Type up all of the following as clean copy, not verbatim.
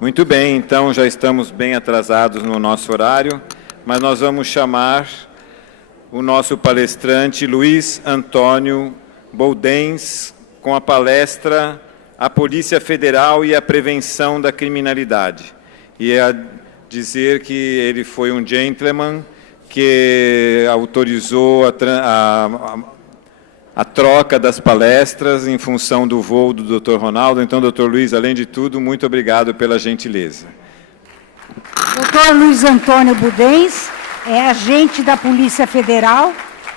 Muito bem, então já estamos bem atrasados no nosso horário, mas nós vamos chamar o nosso palestrante Luiz Antônio Boldens com a palestra A Polícia Federal e a Prevenção da Criminalidade. E a dizer que ele foi um gentleman que autorizou a troca das palestras em função do voo do Dr. Ronaldo. Então, Dr. Luiz, além de tudo, muito obrigado pela gentileza. Dr. Luiz Antônio Boldens é agente da Polícia Federal,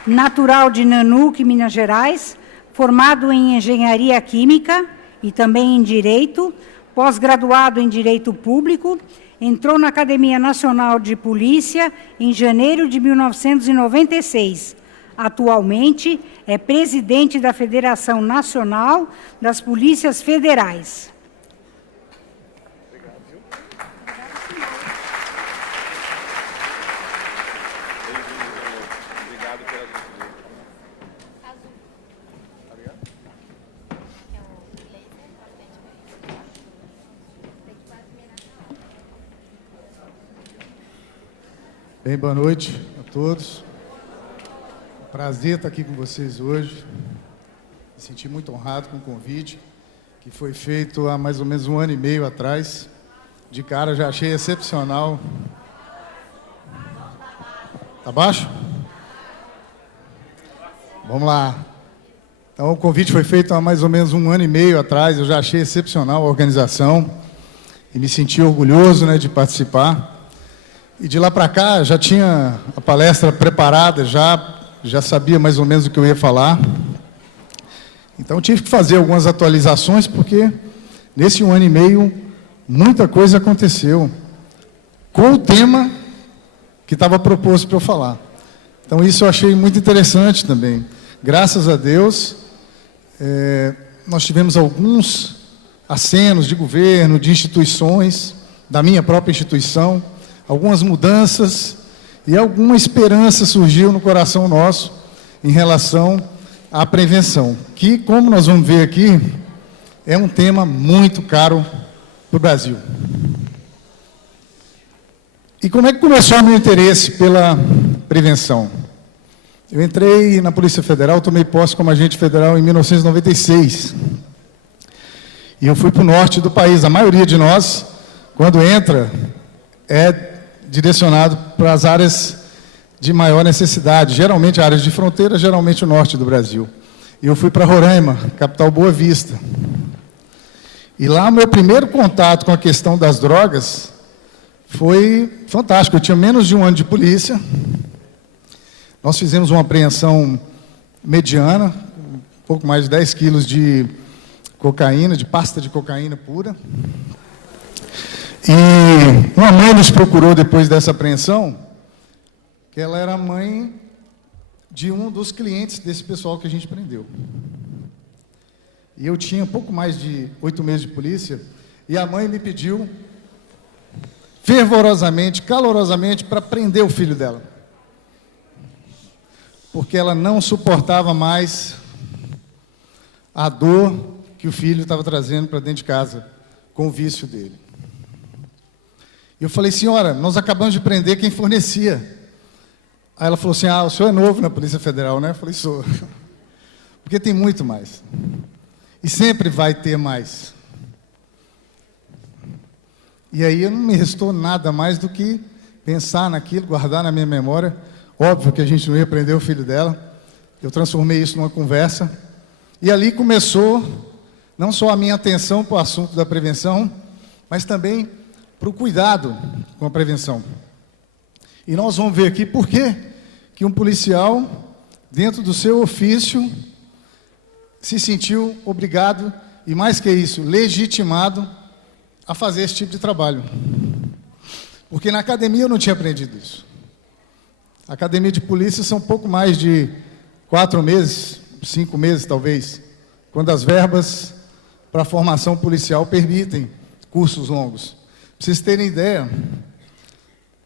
natural de Nanuque, Minas Gerais, formado em Engenharia Química e também em Direito, pós-graduado em Direito Público, entrou na Academia Nacional de Polícia em janeiro de 1996. Atualmente, é presidente da Federação Nacional das Polícias Federais. Obrigado pela Bem, boa noite a todos. Prazer estar aqui com vocês hoje. Me senti muito honrado com o convite, que foi feito há mais ou menos 1 ano e meio atrás. De cara, já achei excepcional. Tá baixo? Vamos lá. Então, o convite foi feito há mais ou menos 1 ano e meio atrás. Eu já achei excepcional a organização e me senti orgulhoso, né, de participar. E de lá para cá, já tinha a palestra preparada, já sabia mais ou menos o que eu ia falar. Então, tive que fazer algumas atualizações, porque nesse 1 ano e meio, muita coisa aconteceu com o tema que estava proposto para eu falar. Então, isso eu achei muito interessante também. Graças a Deus, nós tivemos alguns acenos de governo, de instituições, da minha própria instituição, algumas mudanças e alguma esperança surgiu no coração nosso em relação à prevenção, que, como nós vamos ver aqui, é um tema muito caro para o Brasil. E como é que começou o meu interesse pela prevenção? Eu entrei na Polícia Federal, tomei posse como agente federal em 1996. E eu fui para o norte do país. A maioria de nós, quando entra, é direcionado para as áreas de maior necessidade, geralmente áreas de fronteira, geralmente o norte do Brasil. E eu fui para Roraima, capital Boa Vista. E lá o meu primeiro contato com a questão das drogas foi fantástico. Eu tinha menos de 1 ano de polícia. Nós fizemos uma apreensão mediana, um pouco mais de 10 quilos de cocaína, de pasta de cocaína pura. E uma mãe nos procurou depois dessa apreensão, que ela era mãe de um dos clientes desse pessoal que a gente prendeu. E eu tinha pouco mais de 8 meses de polícia, e a mãe me pediu fervorosamente, calorosamente, para prender o filho dela. Porque ela não suportava mais a dor que o filho estava trazendo para dentro de casa, com o vício dele. E eu falei, senhora, nós acabamos de prender quem fornecia. Aí ela falou assim, o senhor é novo na Polícia Federal, né? Eu falei, sou. Porque tem muito mais. E sempre vai ter mais. E aí não me restou nada mais do que pensar naquilo, guardar na minha memória. Óbvio que a gente não ia prender o filho dela. Eu transformei isso numa conversa. E ali começou, não só a minha atenção para o assunto da prevenção, mas também para o cuidado com a prevenção. E nós vamos ver aqui por que um policial, dentro do seu ofício, se sentiu obrigado, e mais que isso, legitimado, a fazer esse tipo de trabalho. Porque na academia eu não tinha aprendido isso. A academia de polícia são pouco mais de 4 meses, 5 meses talvez, quando as verbas para a formação policial permitem cursos longos. Para vocês terem ideia,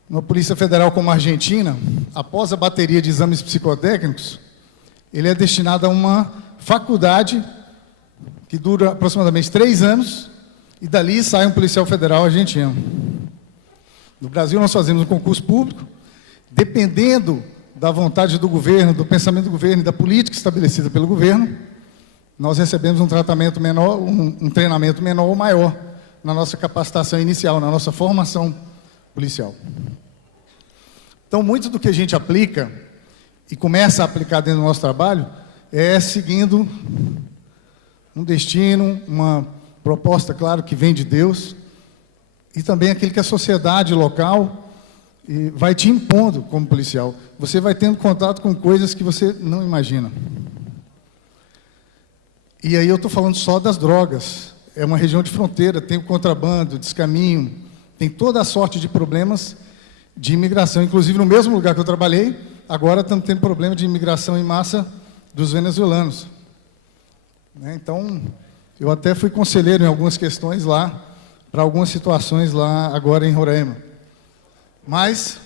na Polícia Federal como a Argentina, após a bateria de exames psicotécnicos, ele é destinado a uma faculdade que dura aproximadamente 3 anos, e dali sai um policial federal argentino. No Brasil, nós fazemos um concurso público, dependendo da vontade do governo, do pensamento do governo e da política estabelecida pelo governo, nós recebemos um tratamento menor, um treinamento menor ou maior na nossa capacitação inicial, na nossa formação policial. Então, muito do que a gente aplica e começa a aplicar dentro do nosso trabalho é seguindo um destino, uma proposta, claro, que vem de Deus, e também aquilo que a sociedade local vai te impondo como policial. Você vai tendo contato com coisas que você não imagina. E aí eu estou falando só das drogas. É uma região de fronteira, tem o contrabando, o descaminho, tem toda a sorte de problemas de imigração. Inclusive, no mesmo lugar que eu trabalhei, agora estamos tendo problema de imigração em massa dos venezuelanos. Então, eu até fui conselheiro em algumas questões lá, para algumas situações lá agora em Roraima. Mas,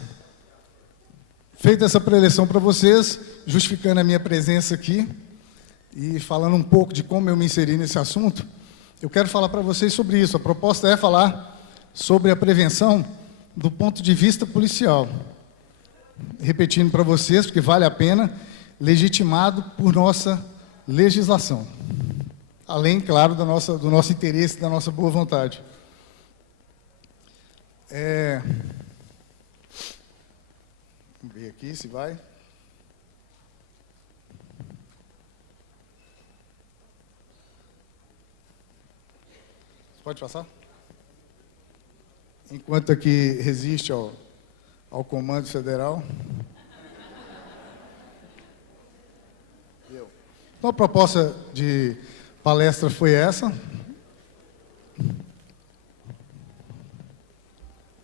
feita essa preleção para vocês, justificando a minha presença aqui, e falando um pouco de como eu me inseri nesse assunto, eu quero falar para vocês sobre isso. A proposta é falar sobre a prevenção do ponto de vista policial. Repetindo para vocês, porque vale a pena, legitimado por nossa legislação. Além, claro, do nosso interesse, da nossa boa vontade. Vamos ver aqui se vai. Pode passar? Enquanto aqui resiste ao comando federal. Então, a proposta de palestra foi essa.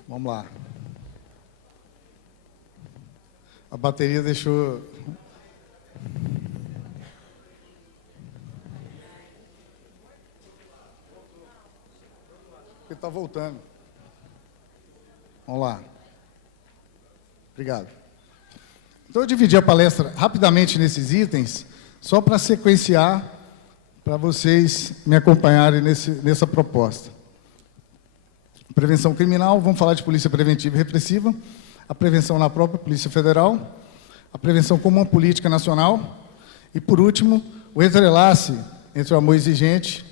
Vamos lá. A bateria deixou... Está voltando. Vamos lá. Obrigado. Então, eu dividi a palestra rapidamente nesses itens, só para sequenciar, para vocês me acompanharem nessa proposta. Prevenção criminal, vamos falar de polícia preventiva e repressiva, a prevenção na própria Polícia Federal, a prevenção como uma política nacional e, por último, o entrelace entre o amor exigente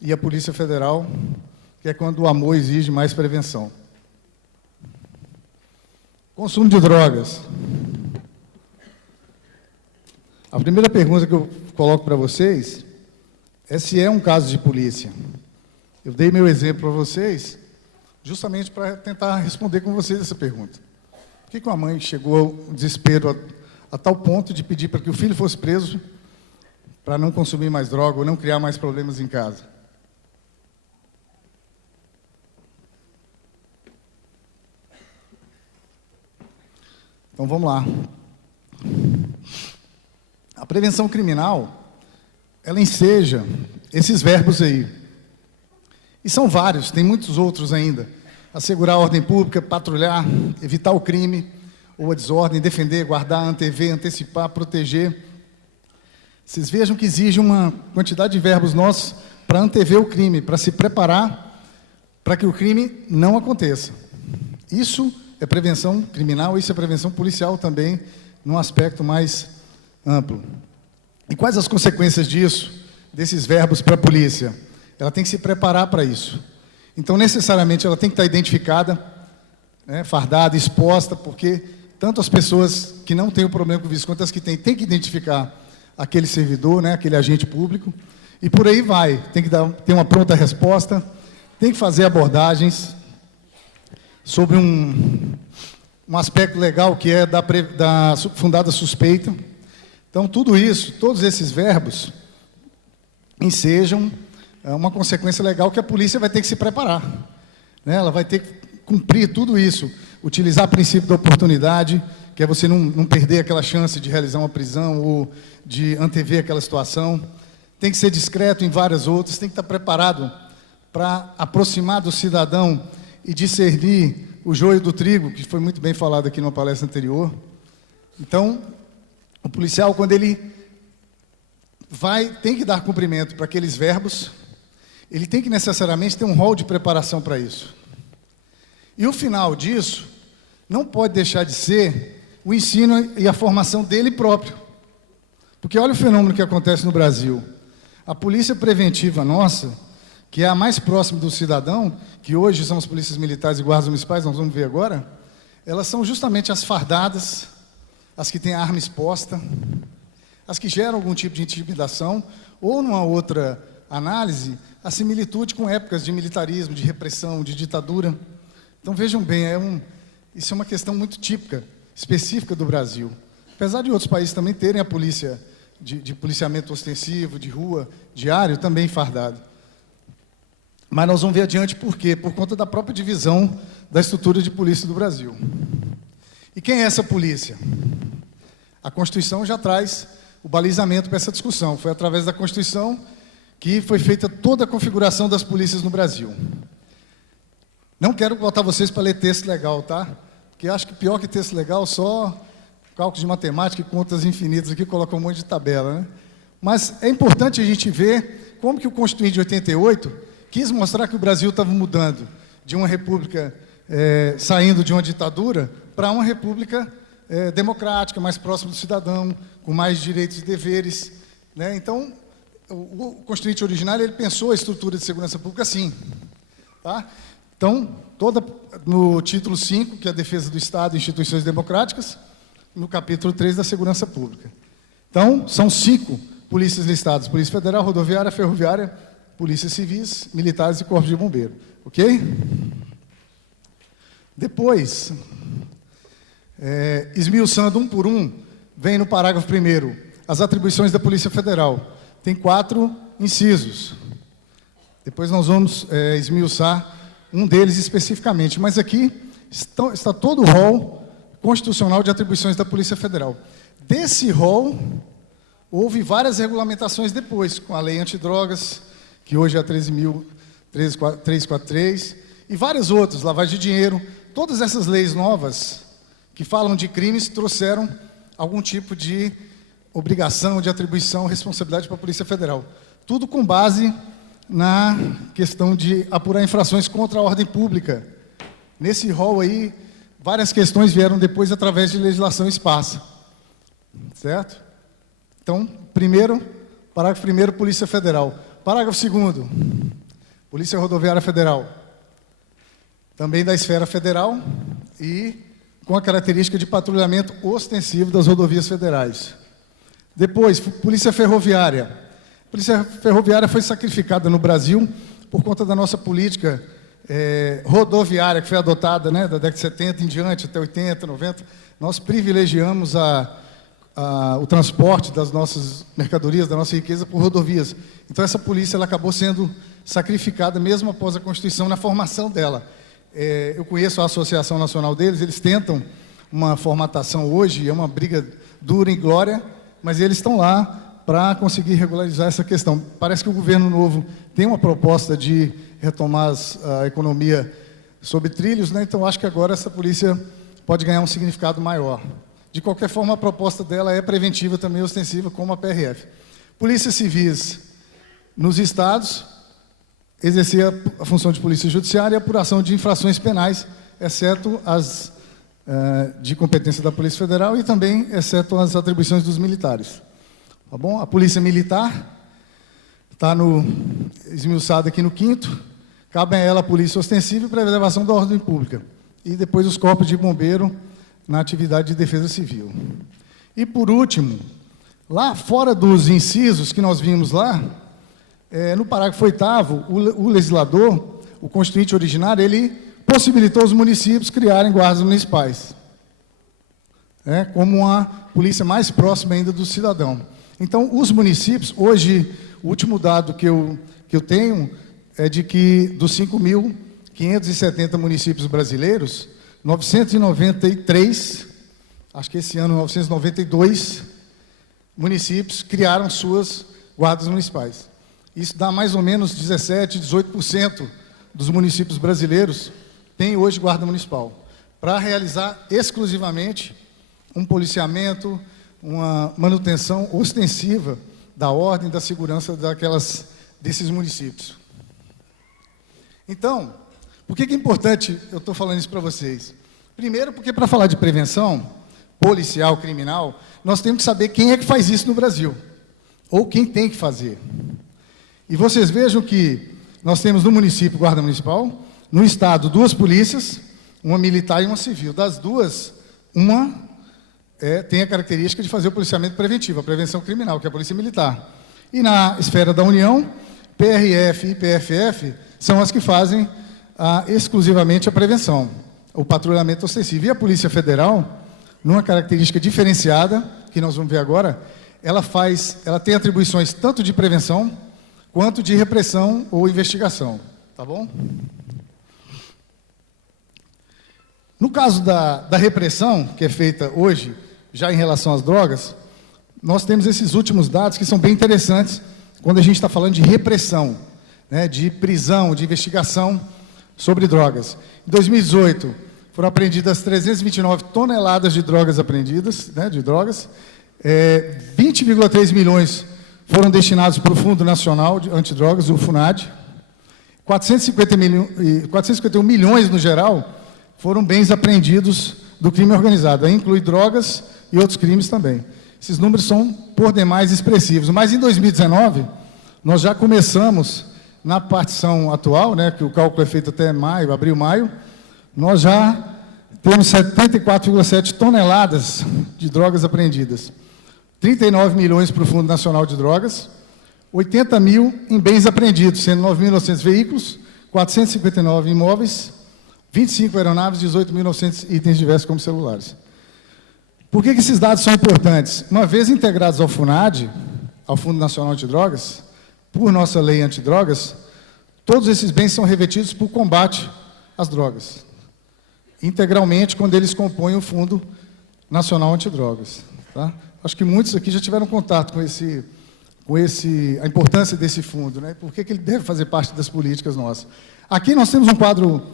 e a Polícia Federal, que é quando o amor exige mais prevenção. Consumo de drogas. A primeira pergunta que eu coloco para vocês é se é um caso de polícia. Eu dei meu exemplo para vocês, justamente para tentar responder com vocês essa pergunta. Por que uma mãe chegou ao desespero a tal ponto de pedir para que o filho fosse preso para não consumir mais droga ou não criar mais problemas em casa? Então, vamos lá. A prevenção criminal, ela enseja esses verbos aí. E são vários, tem muitos outros ainda. Assegurar a ordem pública, patrulhar, evitar o crime ou a desordem, defender, guardar, antever, antecipar, proteger. Vocês vejam que exige uma quantidade de verbos nossos para antever o crime, para se preparar para que o crime não aconteça. Isso é prevenção criminal, isso é prevenção policial também, num aspecto mais amplo. E quais as consequências disso, desses verbos para a polícia? Ela tem que se preparar para isso. Então, necessariamente, ela tem que estar identificada, fardada, exposta, porque tanto as pessoas que não têm o problema com o vício, quanto as que têm que identificar aquele servidor, aquele agente público, e por aí vai. Tem que ter uma pronta resposta, tem que fazer abordagens sobre um aspecto legal que é da fundada suspeita. Então, tudo isso, todos esses verbos, ensejam uma consequência legal que a polícia vai ter que se preparar. Ela vai ter que cumprir tudo isso, utilizar o princípio da oportunidade, que é você não perder aquela chance de realizar uma prisão ou de antever aquela situação. Tem que ser discreto em várias outras, tem que estar preparado para aproximar do cidadão e discernir o joio do trigo, que foi muito bem falado aqui numa palestra anterior. Então, o policial, quando ele tem que dar cumprimento para aqueles verbos, ele tem que necessariamente ter um rol de preparação para isso. E o final disso não pode deixar de ser o ensino e a formação dele próprio. Porque olha o fenômeno que acontece no Brasil. A polícia preventiva nossa, que é a mais próxima do cidadão, que hoje são as polícias militares e guardas municipais, nós vamos ver agora, elas são justamente as fardadas, as que têm a arma exposta, as que geram algum tipo de intimidação, ou, numa outra análise, a similitude com épocas de militarismo, de repressão, de ditadura. Então, vejam bem, isso é uma questão muito típica, específica do Brasil. Apesar de outros países também terem a polícia de policiamento ostensivo, de rua, diário, também fardado. Mas nós vamos ver adiante por quê? Por conta da própria divisão da estrutura de polícia do Brasil. E quem é essa polícia? A Constituição já traz o balizamento para essa discussão. Foi através da Constituição que foi feita toda a configuração das polícias no Brasil. Não quero botar vocês para ler texto legal, tá? Porque acho que pior que texto legal, só cálculos de matemática e contas infinitas aqui, colocam um monte de tabela, né? Mas é importante a gente ver como que o Constituinte de 88 quis mostrar que o Brasil estava mudando de uma república, saindo de uma ditadura, para uma república democrática, mais próxima do cidadão, com mais direitos e deveres, né? Então, o Constituinte originário, ele pensou a estrutura de segurança pública assim, tá? Então, no título 5, que é a defesa do Estado e instituições democráticas, no capítulo 3 da segurança pública. Então, são 5 polícias listadas: Polícia Federal, Rodoviária, Ferroviária, Polícias Civis, Militares e Corpo de Bombeiro. Ok? Depois, esmiuçando um por um, vem no parágrafo 1º, as atribuições da Polícia Federal. Tem 4 incisos. Depois nós vamos esmiuçar um deles especificamente. Mas aqui está todo o rol constitucional de atribuições da Polícia Federal. Desse rol, houve várias regulamentações depois, com a Lei Antidrogas, que hoje é a 13.343, e várias outras, lavagem de dinheiro. Todas essas leis novas que falam de crimes trouxeram algum tipo de obrigação, de atribuição, responsabilidade para a Polícia Federal. Tudo com base na questão de apurar infrações contra a ordem pública. Nesse rol aí, várias questões vieram depois através de legislação esparsa. Certo? Então, parágrafo 1º, Polícia Federal. Parágrafo 2º, Polícia Rodoviária Federal. Também da esfera federal e com a característica de patrulhamento ostensivo das rodovias federais. Depois, Polícia Ferroviária. A Polícia Ferroviária foi sacrificada no Brasil por conta da nossa política rodoviária, que foi adotada, né, da década de 70 em diante, até 80, 90. Nós privilegiamos o transporte das nossas mercadorias, da nossa riqueza, por rodovias. Então, essa polícia ela acabou sendo sacrificada, mesmo após a Constituição, na formação dela. Eu conheço a Associação Nacional deles, eles tentam uma formatação hoje, é uma briga dura e glória, mas eles estão lá para conseguir regularizar essa questão. Parece que o governo novo tem uma proposta de retomar a economia sob trilhos, né? Então acho que agora essa polícia pode ganhar um significado maior. De qualquer forma, a proposta dela é preventiva também, ostensiva, como a PRF. Polícias civis nos estados exercia a função de polícia judiciária e apuração de infrações penais, exceto as de competência da Polícia Federal e também exceto as atribuições dos militares. Tá bom? A Polícia Militar está esmiuçada aqui no 5º, cabe a ela a polícia ostensiva e preservação da ordem pública. E depois os corpos de bombeiro na atividade de defesa civil. E, por último, lá fora dos incisos que nós vimos lá, no parágrafo 8º, o legislador, o Constituinte originário, ele possibilitou os municípios criarem guardas municipais, como uma polícia mais próxima ainda do cidadão. Então, os municípios, hoje, o último dado que eu tenho é de que dos 5.570 municípios brasileiros, 993, acho que esse ano 992 municípios criaram suas guardas municipais. Isso dá mais ou menos 17%, 18% dos municípios brasileiros têm hoje guarda municipal, para realizar exclusivamente um policiamento, uma manutenção ostensiva da ordem e da segurança desses municípios. Então, por que é importante eu estou falando isso para vocês? Primeiro, porque para falar de prevenção policial, criminal, nós temos que saber quem é que faz isso no Brasil, ou quem tem que fazer. E vocês vejam que nós temos no município Guarda Municipal, no estado 2 polícias, uma militar e uma civil. Das duas, uma tem a característica de fazer o policiamento preventivo, a prevenção criminal, que é a Polícia Militar. E na esfera da União, PRF e PFF são as que fazem exclusivamente a prevenção, o patrulhamento ostensivo. E a Polícia Federal, numa característica diferenciada, que nós vamos ver agora, ela tem atribuições tanto de prevenção quanto de repressão ou investigação. Tá bom? No caso da repressão, que é feita hoje, já em relação às drogas, nós temos esses últimos dados que são bem interessantes quando a gente está falando de repressão, né, de prisão, de investigação sobre drogas. Em 2018, foram apreendidas 329 toneladas de drogas apreendidas, né, de drogas, 20,3 milhões foram destinados para o Fundo Nacional de Antidrogas, o FUNAD, 451 milhões no geral foram bens apreendidos do crime organizado, aí inclui drogas e outros crimes também. Esses números são, por demais, expressivos. Mas, em 2019, nós já começamos, na partição atual, né, que o cálculo é feito até maio, abril, maio, nós já temos 74,7 toneladas de drogas apreendidas. 39 milhões para o Fundo Nacional de Drogas, 80 mil em bens apreendidos, sendo 9.900 veículos, 459 imóveis, 25 aeronaves, 18.900 itens diversos como celulares. Por que esses dados são importantes? Uma vez integrados ao FUNAD, ao Fundo Nacional de Drogas, por nossa lei antidrogas, todos esses bens são revestidos por combate às drogas, integralmente quando eles compõem o Fundo Nacional Antidrogas. Tá? Acho que muitos aqui já tiveram contato com a importância desse fundo, né? Por que ele deve fazer parte das políticas nossas. Aqui nós temos um quadro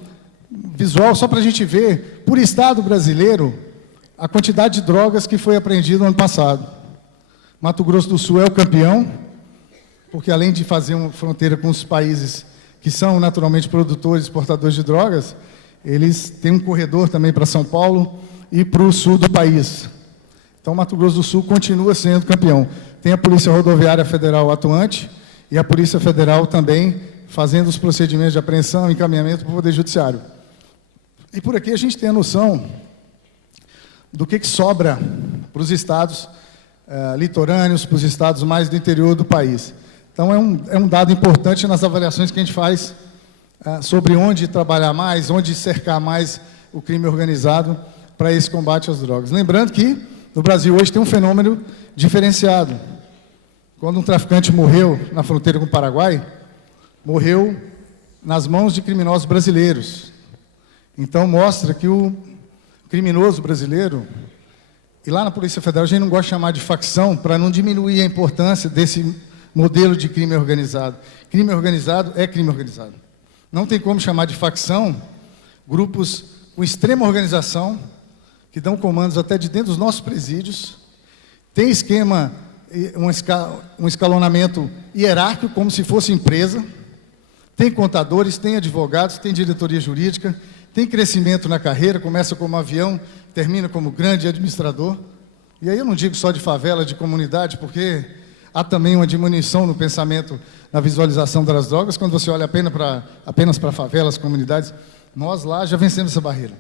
visual, só para a gente ver, por estado brasileiro, a quantidade de drogas que foi apreendida no ano passado. Mato Grosso do Sul é o campeão, porque além de fazer uma fronteira com os países que são naturalmente produtores e exportadores de drogas, eles têm um corredor também para São Paulo e para o sul do país. Então, Mato Grosso do Sul continua sendo campeão. Tem a Polícia Rodoviária Federal atuante e a Polícia Federal também fazendo os procedimentos de apreensão e encaminhamento para o Poder Judiciário. E por aqui a gente tem a noção do que sobra para os estados litorâneos, para os estados mais do interior do país. Então, é um dado importante nas avaliações que a gente faz sobre onde trabalhar mais, onde cercar mais o crime organizado para esse combate às drogas. Lembrando que no Brasil hoje tem um fenômeno diferenciado. Quando um traficante morreu na fronteira com o Paraguai, morreu nas mãos de criminosos brasileiros. Então, mostra que o criminoso brasileiro, e lá na Polícia Federal a gente não gosta de chamar de facção, para não diminuir a importância desse modelo de crime organizado. Crime organizado é crime organizado. Não tem como chamar de facção grupos com extrema organização, que dão comandos até de dentro dos nossos presídios, tem esquema, um escalonamento hierárquico, como se fosse empresa, tem contadores, tem advogados, tem diretoria jurídica, tem crescimento na carreira, começa como avião, termina como grande administrador. E aí eu não digo só de favela, de comunidade, porque há também uma diminuição no pensamento, na visualização das drogas, quando você olha apenas para favelas, comunidades. Nós lá já vencemos essa barreira.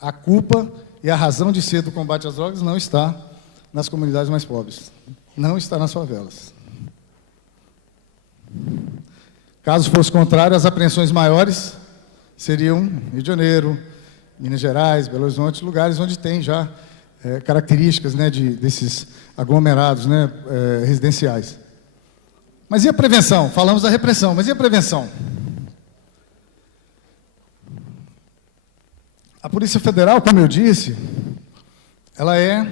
A culpa e a razão de ser do combate às drogas não está nas comunidades mais pobres, não está nas favelas. Caso fosse contrário, as apreensões maiores seriam Rio de Janeiro, Minas Gerais, Belo Horizonte, lugares onde tem já características, né, desses aglomerados, né, residenciais. Mas e a prevenção? Falamos da repressão, mas e a prevenção? A Polícia Federal, como eu disse, ela é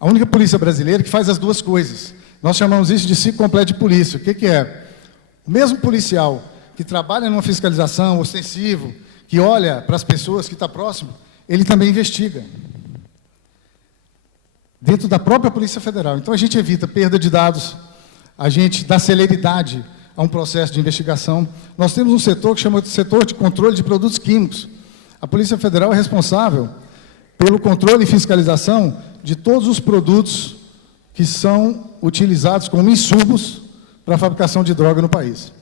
a única polícia brasileira que faz as duas coisas. Nós chamamos isso de ciclo completo de polícia. O que é? O mesmo policial que trabalha numa fiscalização ostensiva, que olha para as pessoas que está próximo, ele também investiga. Dentro da própria Polícia Federal. Então, a gente evita perda de dados, a gente dá celeridade a um processo de investigação. Nós temos um setor que chama de setor de controle de produtos químicos. A Polícia Federal é responsável pelo controle e fiscalização de todos os produtos que são utilizados como insumos para a fabricação de droga no país.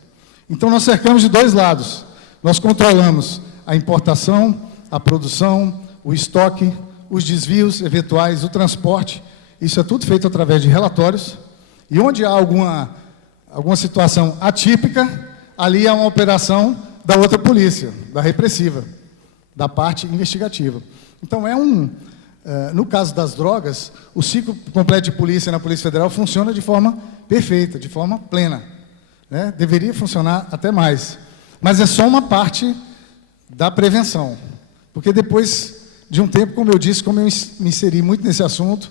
Então, nós cercamos de dois lados. Nós controlamos a importação, a produção, o estoque, os desvios eventuais, o transporte. Isso é tudo feito através de relatórios. E onde há alguma situação atípica, ali há uma operação da outra polícia, da repressiva, da parte investigativa. Então, no caso das drogas, o ciclo completo de polícia na Polícia Federal funciona de forma perfeita, de forma plena, né? Deveria funcionar até mais. Mas é só uma parte da prevenção. Porque depois de um tempo, como eu disse, como eu me inseri muito nesse assunto,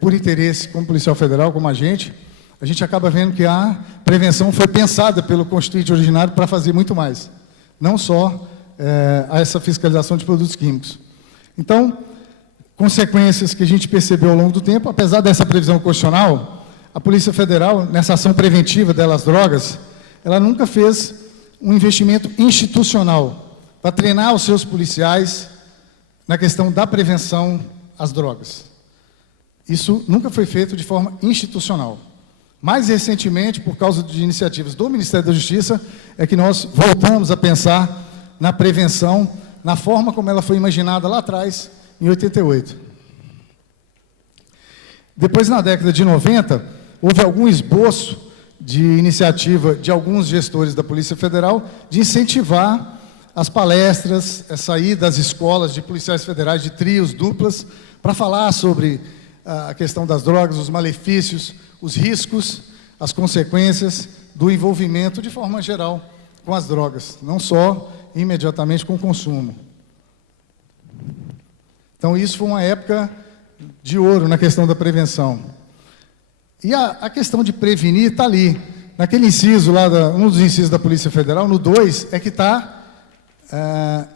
por interesse como policial federal, como agente, a gente acaba vendo que a prevenção foi pensada pelo Constituinte originário para fazer muito mais. Não só essa fiscalização de produtos químicos. Então, consequências que a gente percebeu ao longo do tempo, apesar dessa previsão constitucional, a Polícia Federal, nessa ação preventiva das drogas, ela nunca fez um investimento institucional para treinar os seus policiais na questão da prevenção às drogas. Isso nunca foi feito de forma institucional. Mais recentemente, por causa de iniciativas do Ministério da Justiça, é que nós voltamos a pensar na prevenção, na forma como ela foi imaginada lá atrás, em 88. Depois, na década de 90, houve algum esboço de iniciativa de alguns gestores da Polícia Federal de incentivar as palestras, a sair das escolas de policiais federais, de trios, duplas, para falar sobre a questão das drogas, os malefícios, os riscos, as consequências do envolvimento, de forma geral, com as drogas, não só imediatamente com o consumo. Então, isso foi uma época de ouro na questão da prevenção. E a questão de prevenir está ali. Naquele inciso lá, um dos incisos da Polícia Federal, no 2, é que está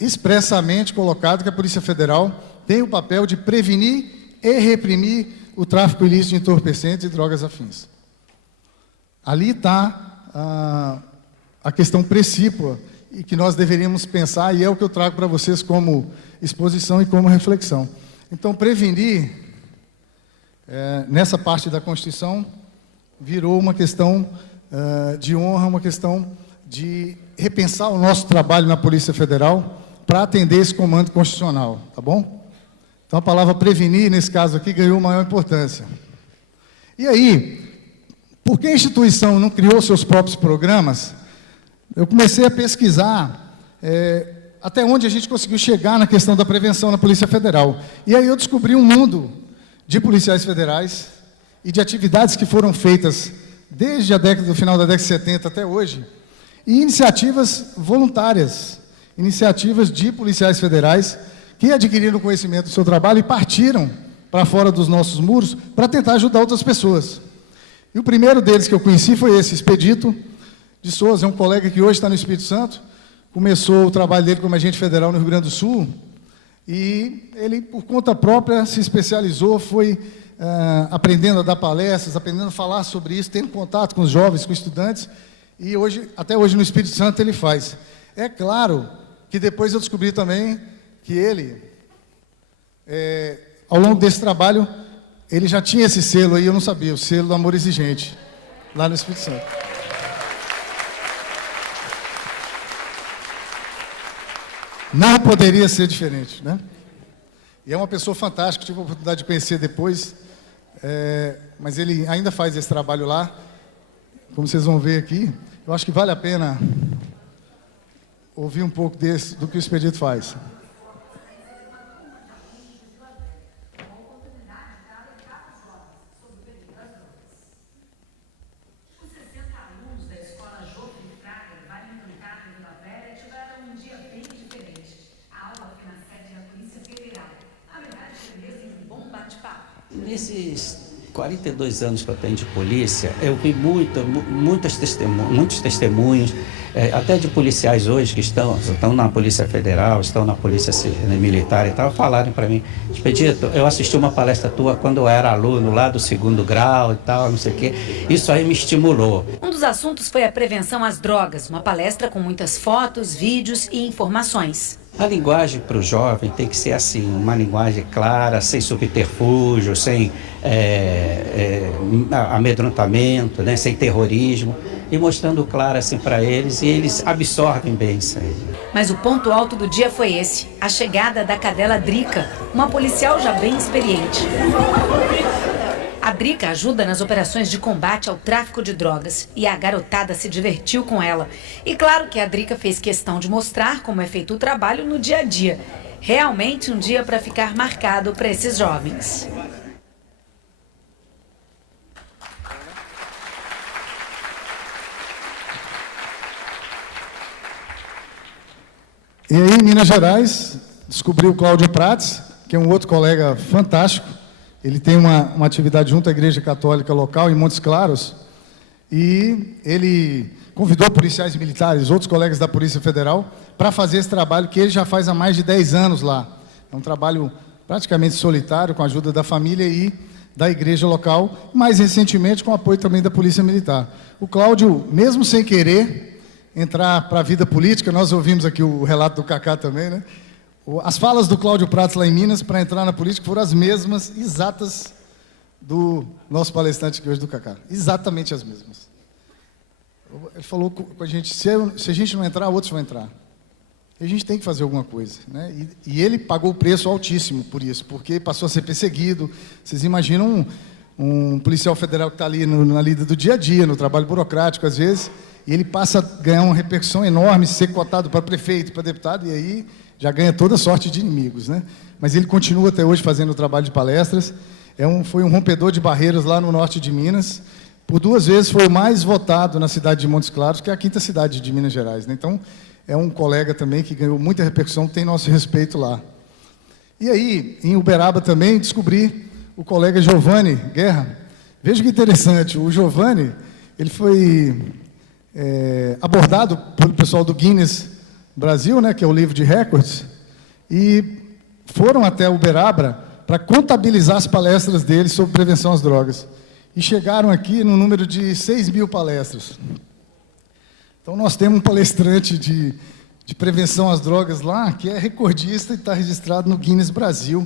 expressamente colocado que a Polícia Federal tem o papel de prevenir e reprimir o tráfico ilícito de entorpecentes e drogas afins. Ali está a questão precípua e que nós deveríamos pensar, e é o que eu trago para vocês como exposição e como reflexão. Então, prevenir, nessa parte da Constituição, virou uma questão de honra, uma questão de repensar o nosso trabalho na Polícia Federal para atender esse comando constitucional, tá bom? Então, a palavra prevenir, nesse caso aqui, ganhou maior importância. E aí, por que a instituição não criou seus próprios programas? Eu comecei a pesquisar até onde a gente conseguiu chegar na questão da prevenção na Polícia Federal. E aí eu descobri um mundo de policiais federais e de atividades que foram feitas desde o final da década de 70 até hoje, e iniciativas voluntárias, iniciativas de policiais federais que adquiriram conhecimento do seu trabalho e partiram para fora dos nossos muros para tentar ajudar outras pessoas. E o primeiro deles que eu conheci foi esse, Expedito de Souza, é um colega que hoje está no Espírito Santo, começou o trabalho dele como agente federal no Rio Grande do Sul, e ele, por conta própria, se especializou, foi aprendendo a dar palestras, aprendendo a falar sobre isso, tendo contato com os jovens, com estudantes, e hoje, até hoje no Espírito Santo ele faz. É claro que depois eu descobri também que ele, ao longo desse trabalho, ele já tinha esse selo aí, eu não sabia, o selo do amor exigente, lá no Espírito Santo. Não poderia ser diferente, né? E é uma pessoa fantástica, tive a oportunidade de conhecer depois, mas ele ainda faz esse trabalho lá, como vocês vão ver aqui. Eu acho que vale a pena ouvir um pouco do que o Expedito faz. Nesses 42 anos que eu tenho de polícia, eu vi muitos testemunhos até de policiais hoje que estão na Polícia Federal, estão na Polícia Militar e tal, falaram para mim: Expedito, eu assisti uma palestra tua quando eu era aluno lá do 2º grau e tal, não sei o quê. Isso aí me estimulou. Um dos assuntos foi a prevenção às drogas, uma palestra com muitas fotos, vídeos e informações. A linguagem para o jovem tem que ser assim, uma linguagem clara, sem subterfúgio, sem amedrontamento, né, sem terrorismo, e mostrando claro assim para eles, e eles absorvem bem isso aí. Mas o ponto alto do dia foi esse, a chegada da cadela Drica, uma policial já bem experiente. A Drica ajuda nas operações de combate ao tráfico de drogas e a garotada se divertiu com ela. E claro que a Drica fez questão de mostrar como é feito o trabalho no dia a dia. Realmente um dia para ficar marcado para esses jovens. E aí, em Minas Gerais, descobri o Cláudio Prates, que é um outro colega fantástico. Ele tem uma atividade junto à Igreja Católica local, em Montes Claros, e ele convidou policiais militares, outros colegas da Polícia Federal, para fazer esse trabalho que ele já faz há mais de 10 anos lá. É um trabalho praticamente solitário, com a ajuda da família e da igreja local, mais recentemente com o apoio também da Polícia Militar. O Cláudio, mesmo sem querer entrar para a vida política, nós ouvimos aqui o relato do Cacá também, né? As falas do Cláudio Prates lá em Minas para entrar na política foram as mesmas, exatas, do nosso palestrante aqui hoje, do Cacá. Exatamente as mesmas. Ele falou com a gente: se a gente não entrar, outros vão entrar. E a gente tem que fazer alguma coisa, né? E ele pagou o preço altíssimo por isso, porque passou a ser perseguido. Vocês imaginam um policial federal que está ali na lida do dia a dia, no trabalho burocrático, às vezes, e ele passa a ganhar uma repercussão enorme, ser cotado para prefeito, para deputado, e aí já ganha toda sorte de inimigos, né? Mas ele continua até hoje fazendo o trabalho de palestras. Foi um rompedor de barreiras lá no norte de Minas. Por 2 vezes foi o mais votado na cidade de Montes Claros, que é a 5ª cidade de Minas Gerais, né? Então, é um colega também que ganhou muita repercussão, tem nosso respeito lá. E aí, em Uberaba também, descobri o colega Giovanni Guerra. Veja que interessante, o Giovanni, ele foi abordado pelo pessoal do Guinness Brasil, né, que é o livro de recordes, e foram até Uberaba para contabilizar as palestras dele sobre prevenção às drogas. E chegaram aqui no número de 6.000 palestras. Então, nós temos um palestrante de prevenção às drogas lá, que é recordista e está registrado no Guinness Brasil,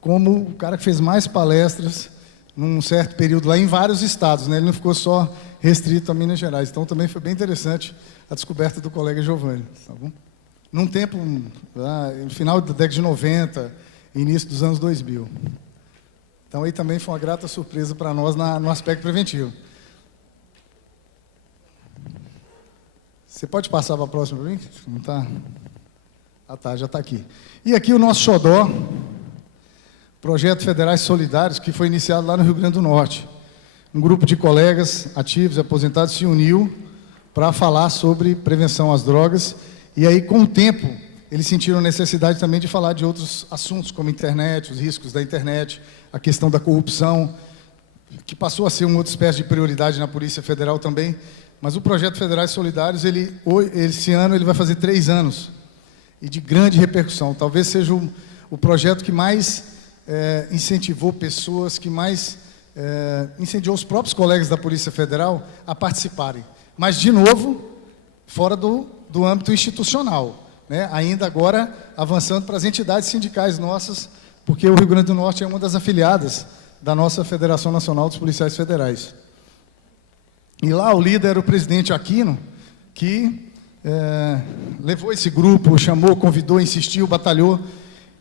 como o cara que fez mais palestras num certo período lá, em vários estados, né? Ele não ficou só restrito a Minas Gerais. Então, também foi bem interessante a descoberta do colega Giovanni. Tá bom? Num tempo, no final da década de 90, início dos anos 2000. Então, aí também foi uma grata surpresa para nós no aspecto preventivo. Você pode passar para a próxima para mim? Não tá? Ah, tá, já está aqui. E aqui o nosso xodó, Projeto Federais Solidários, que foi iniciado lá no Rio Grande do Norte. Um grupo de colegas ativos e aposentados se uniu para falar sobre prevenção às drogas. E aí, com o tempo, eles sentiram necessidade também de falar de outros assuntos, como internet, os riscos da internet, a questão da corrupção, que passou a ser uma outra espécie de prioridade na Polícia Federal também. Mas o Projeto Federais Solidários, esse ano, ele vai fazer 3 anos, e de grande repercussão. Talvez seja o projeto que mais incentivou pessoas, que mais incentivou os próprios colegas da Polícia Federal a participarem. Mas, de novo, fora do âmbito institucional, né? Ainda agora avançando para as entidades sindicais nossas, porque o Rio Grande do Norte é uma das afiliadas da nossa Federação Nacional dos Policiais Federais. E lá o líder era o presidente Aquino, que levou esse grupo, chamou, convidou, insistiu, batalhou,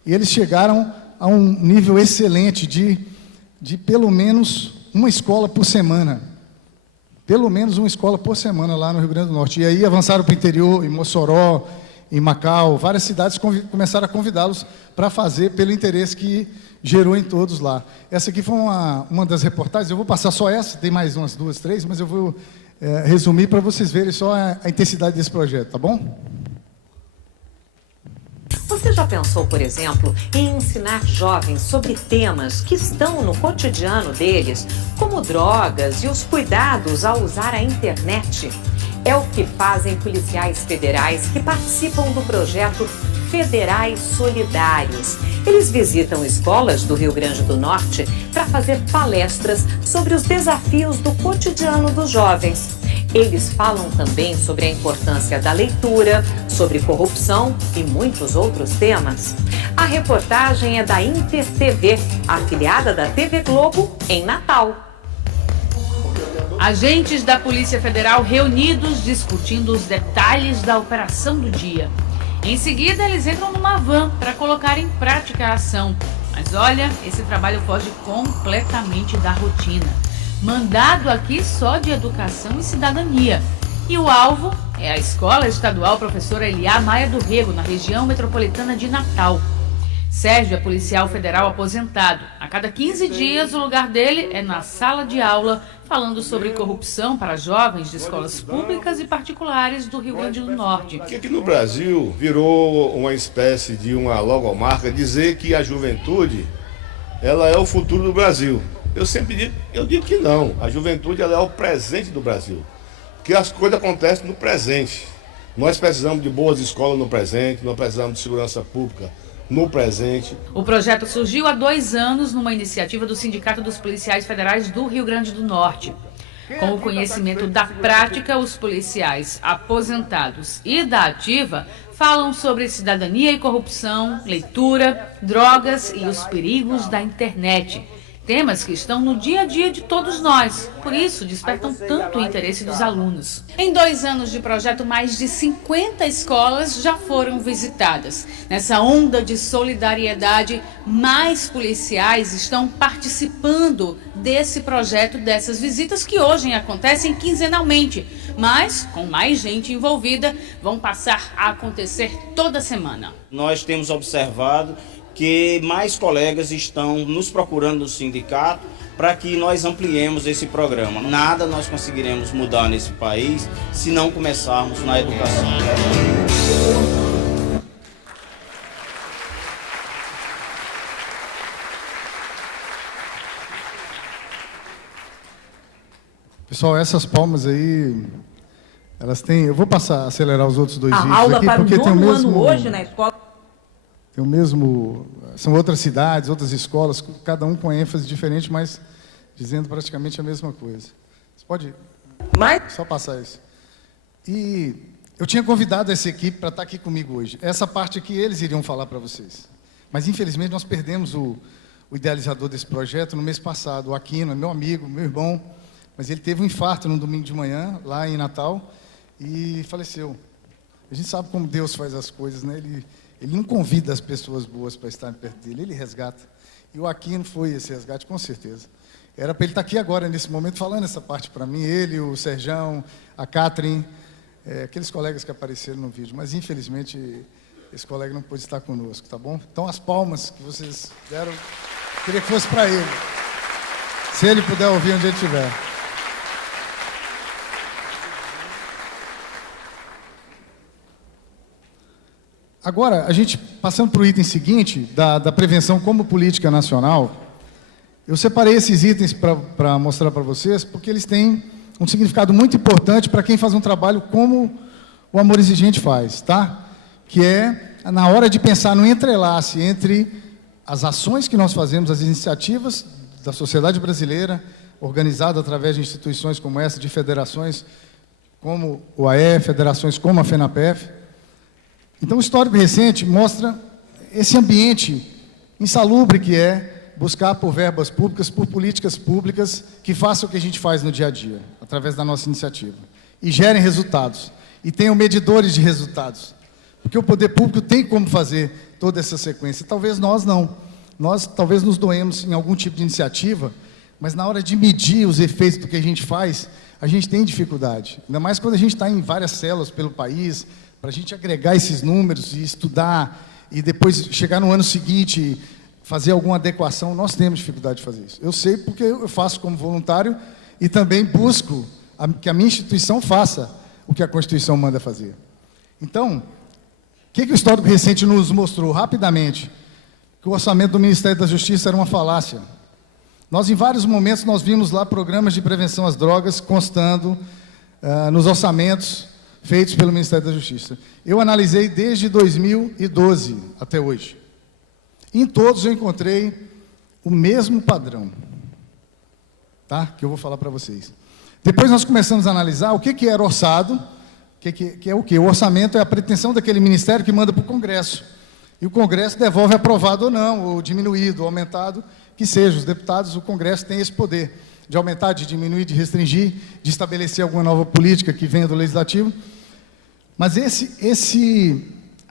e eles chegaram a um nível excelente de pelo menos uma escola por semana. Pelo menos uma escola por semana lá no Rio Grande do Norte. E aí avançaram para o interior, em Mossoró, em Macau, várias cidades começaram a convidá-los para fazer pelo interesse que gerou em todos lá. Essa aqui foi uma das reportagens, eu vou passar só essa, tem mais umas 2, 3, mas eu vou resumir para vocês verem só a intensidade desse projeto, tá bom? Você já pensou, por exemplo, em ensinar jovens sobre temas que estão no cotidiano deles, como drogas e os cuidados ao usar a internet? É o que fazem policiais federais que participam do projeto Federais Solidários. Eles visitam escolas do Rio Grande do Norte para fazer palestras sobre os desafios do cotidiano dos jovens. Eles falam também sobre a importância da leitura, sobre corrupção e muitos outros temas. A reportagem é da Inter TV, afiliada da TV Globo, em Natal. Agentes da Polícia Federal reunidos discutindo os detalhes da operação do dia. Em seguida, eles entram numa van para colocar em prática a ação. Mas olha, esse trabalho foge completamente da rotina. Mandado aqui só de educação e cidadania. E o alvo é a Escola Estadual Professora Eliá Maia do Rego, na região metropolitana de Natal. Sérgio é policial federal aposentado. A cada 15 dias, o lugar dele é na sala de aula, falando sobre corrupção para jovens de escolas públicas e particulares do Rio Grande do Norte. Que aqui no Brasil virou uma espécie de uma logomarca dizer que a juventude ela é o futuro do Brasil. Eu digo que não. A juventude ela é o presente do Brasil. Porque as coisas acontecem no presente. Nós precisamos de boas escolas no presente, nós precisamos de segurança pública no presente. O projeto surgiu há 2 anos numa iniciativa do Sindicato dos Policiais Federais do Rio Grande do Norte. Com o conhecimento da prática, os policiais aposentados e da ativa falam sobre cidadania e corrupção, leitura, drogas e os perigos da internet. Temas que estão no dia a dia de todos nós, por isso despertam tanto o interesse dos alunos. Em 2 anos de projeto, mais de 50 escolas já foram visitadas. Nessa onda de solidariedade, mais policiais estão participando desse projeto, dessas visitas que hoje acontecem quinzenalmente, mas com mais gente envolvida, vão passar a acontecer toda semana. Nós temos observado que mais colegas estão nos procurando no sindicato para que nós ampliemos esse programa. Nada nós conseguiremos mudar nesse país se não começarmos na educação. Pessoal, essas palmas aí, elas têm... Eu vou acelerar os outros 2 vídeos aula aqui, para porque o tem o nono mesmo... ano hoje na escola. Tem o mesmo... São outras cidades, outras escolas, cada um com ênfase diferente, mas dizendo praticamente a mesma coisa. Você pode só passar isso. E eu tinha convidado essa equipe para estar aqui comigo hoje. Essa parte aqui eles iriam falar para vocês. Mas, infelizmente, nós perdemos o idealizador desse projeto no mês passado. O Aquino, meu amigo, meu irmão, mas ele teve um infarto no domingo de manhã, lá em Natal, e faleceu. A gente sabe como Deus faz as coisas, né? Ele não convida as pessoas boas para estarem perto dele, ele resgata. E o Aquino foi esse resgate, com certeza. Era para ele estar aqui agora, nesse momento, falando essa parte para mim, ele, o Serjão, a Catherine, aqueles colegas que apareceram no vídeo. Mas, infelizmente, esse colega não pôde estar conosco, tá bom? Então, as palmas que vocês deram, queria que fosse para ele. Se ele puder ouvir onde ele estiver. Agora, a gente, passando para o item seguinte, da prevenção como política nacional, eu separei esses itens para mostrar para vocês, porque eles têm um significado muito importante para quem faz um trabalho como o Amor Exigente faz, tá? Que é, na hora de pensar no entrelace entre as ações que nós fazemos, as iniciativas da sociedade brasileira, organizada através de instituições como essa, de federações como o AE, federações como a FENAPEF. Então, o histórico recente mostra esse ambiente insalubre que é buscar por verbas públicas, por políticas públicas que façam o que a gente faz no dia a dia, através da nossa iniciativa, e gerem resultados, e tenham medidores de resultados. Porque o poder público tem como fazer toda essa sequência. Talvez nós não. Nós talvez nos doemos em algum tipo de iniciativa, mas na hora de medir os efeitos do que a gente faz, a gente tem dificuldade. Ainda mais quando a gente está em várias células pelo país, para a gente agregar esses números e estudar, e depois chegar no ano seguinte, fazer alguma adequação, nós temos dificuldade de fazer isso. Eu sei porque eu faço como voluntário e também busco que a minha instituição faça o que a Constituição manda fazer. Então, o que o histórico recente nos mostrou rapidamente? Que o orçamento do Ministério da Justiça era uma falácia. Nós, em vários momentos, nós vimos lá programas de prevenção às drogas constando nos orçamentos feitos pelo Ministério da Justiça. Eu analisei desde 2012 até hoje. Em todos eu encontrei o mesmo padrão, tá? Que eu vou falar para vocês. Depois nós começamos a analisar o que era orçado, que é o quê? O orçamento é a pretensão daquele ministério que manda para o Congresso. E o Congresso devolve aprovado ou não, ou diminuído, ou aumentado, que seja. Os deputados, o Congresso tem esse poder de aumentar, de diminuir, de restringir, de estabelecer alguma nova política que venha do Legislativo. Mas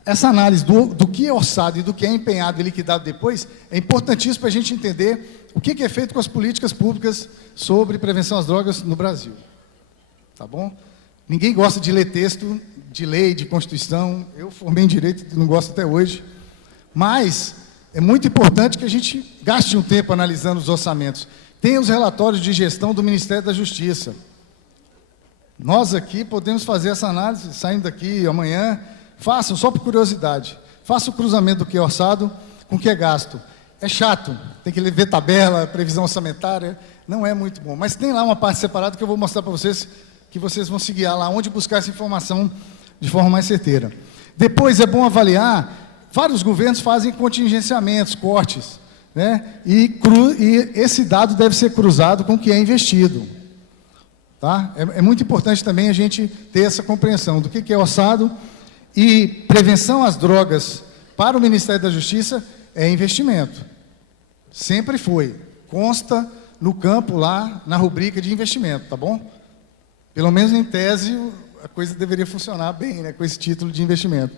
essa análise do que é orçado e do que é empenhado e liquidado depois é importantíssimo para a gente entender o que é feito com as políticas públicas sobre prevenção às drogas no Brasil. Tá bom? Ninguém gosta de ler texto de lei, de Constituição. Eu formei em Direito e não gosto até hoje. Mas é muito importante que a gente gaste um tempo analisando os orçamentos. Tem os relatórios de gestão do Ministério da Justiça. Nós aqui podemos fazer essa análise, saindo daqui amanhã. Façam, só por curiosidade. Façam o cruzamento do que é orçado com o que é gasto. É chato, tem que ver tabela, previsão orçamentária, não é muito bom. Mas tem lá uma parte separada que eu vou mostrar para vocês, que vocês vão se guiar lá, onde buscar essa informação de forma mais certeira. Depois é bom avaliar, vários governos fazem contingenciamentos, cortes, né? E esse dado deve ser cruzado com o que é investido. Tá? É muito importante também a gente ter essa compreensão do que é orçado. E prevenção às drogas para o Ministério da Justiça é investimento. Sempre foi. Consta no campo lá, na rubrica de investimento, tá bom? Pelo menos em tese, a coisa deveria funcionar bem, né, com esse título de investimento.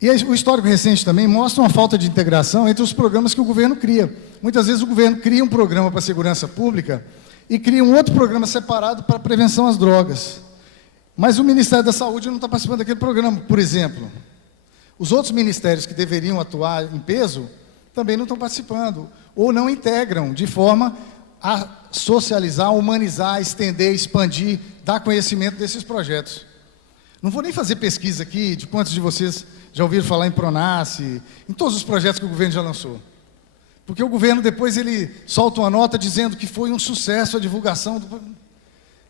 E o histórico recente também mostra uma falta de integração entre os programas que o governo cria. Muitas vezes o governo cria um programa para a segurança pública e cria um outro programa separado para a prevenção às drogas. Mas o Ministério da Saúde não está participando daquele programa, por exemplo. Os outros ministérios que deveriam atuar em peso também não estão participando, ou não integram de forma a socializar, humanizar, estender, expandir, dar conhecimento desses projetos. Não vou nem fazer pesquisa aqui de quantos de vocês já ouviram falar em Pronace, em todos os projetos que o governo já lançou. Porque o governo depois ele solta uma nota dizendo que foi um sucesso a divulgação.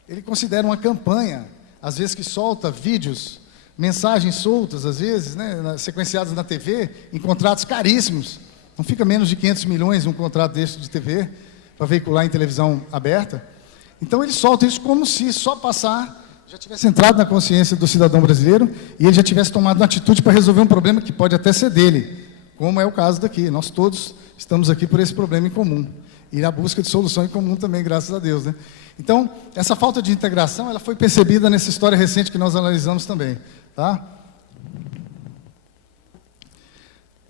Ele considera uma campanha. Às vezes que solta vídeos, mensagens soltas, às vezes, né, sequenciadas na TV, em contratos caríssimos. Não fica menos de 500 milhões um contrato desse de TV, para veicular em televisão aberta. Então, ele solta isso como se só passar já tivesse entrado na consciência do cidadão brasileiro e ele já tivesse tomado uma atitude para resolver um problema que pode até ser dele, como é o caso daqui. Nós todos estamos aqui por esse problema em comum. E na busca de solução em comum também, graças a Deus, né? Então, essa falta de integração, ela foi percebida nessa história recente que nós analisamos também, tá?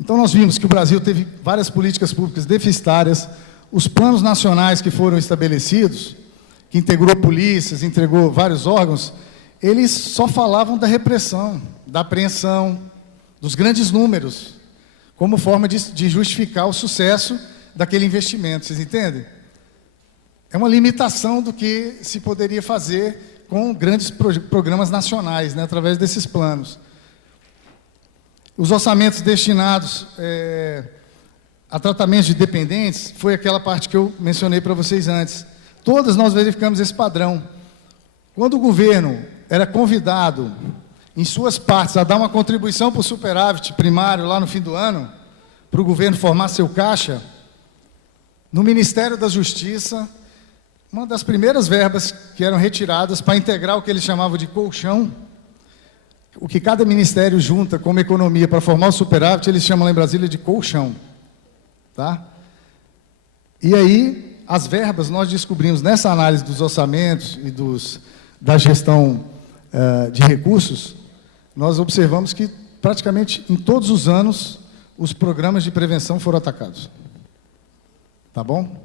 Então, nós vimos que o Brasil teve várias políticas públicas deficitárias, os planos nacionais que foram estabelecidos, que integrou polícias, entregou vários órgãos, eles só falavam da repressão, da apreensão, dos grandes números, como forma de justificar o sucesso daquele investimento, vocês entendem? É uma limitação do que se poderia fazer com grandes programas nacionais, né, através desses planos. Os orçamentos destinados a tratamentos de dependentes foi aquela parte que eu mencionei para vocês antes. Todas nós verificamos esse padrão. Quando o governo era convidado, em suas partes, a dar uma contribuição para o superávit primário lá no fim do ano, para o governo formar seu caixa, no Ministério da Justiça, uma das primeiras verbas que eram retiradas para integrar o que eles chamavam de colchão, o que cada ministério junta como economia para formar o superávit, eles chamam lá em Brasília de colchão. Tá? E aí, as verbas, nós descobrimos nessa análise dos orçamentos e da gestão de recursos, nós observamos que praticamente em todos os anos os programas de prevenção foram atacados. Tá bom?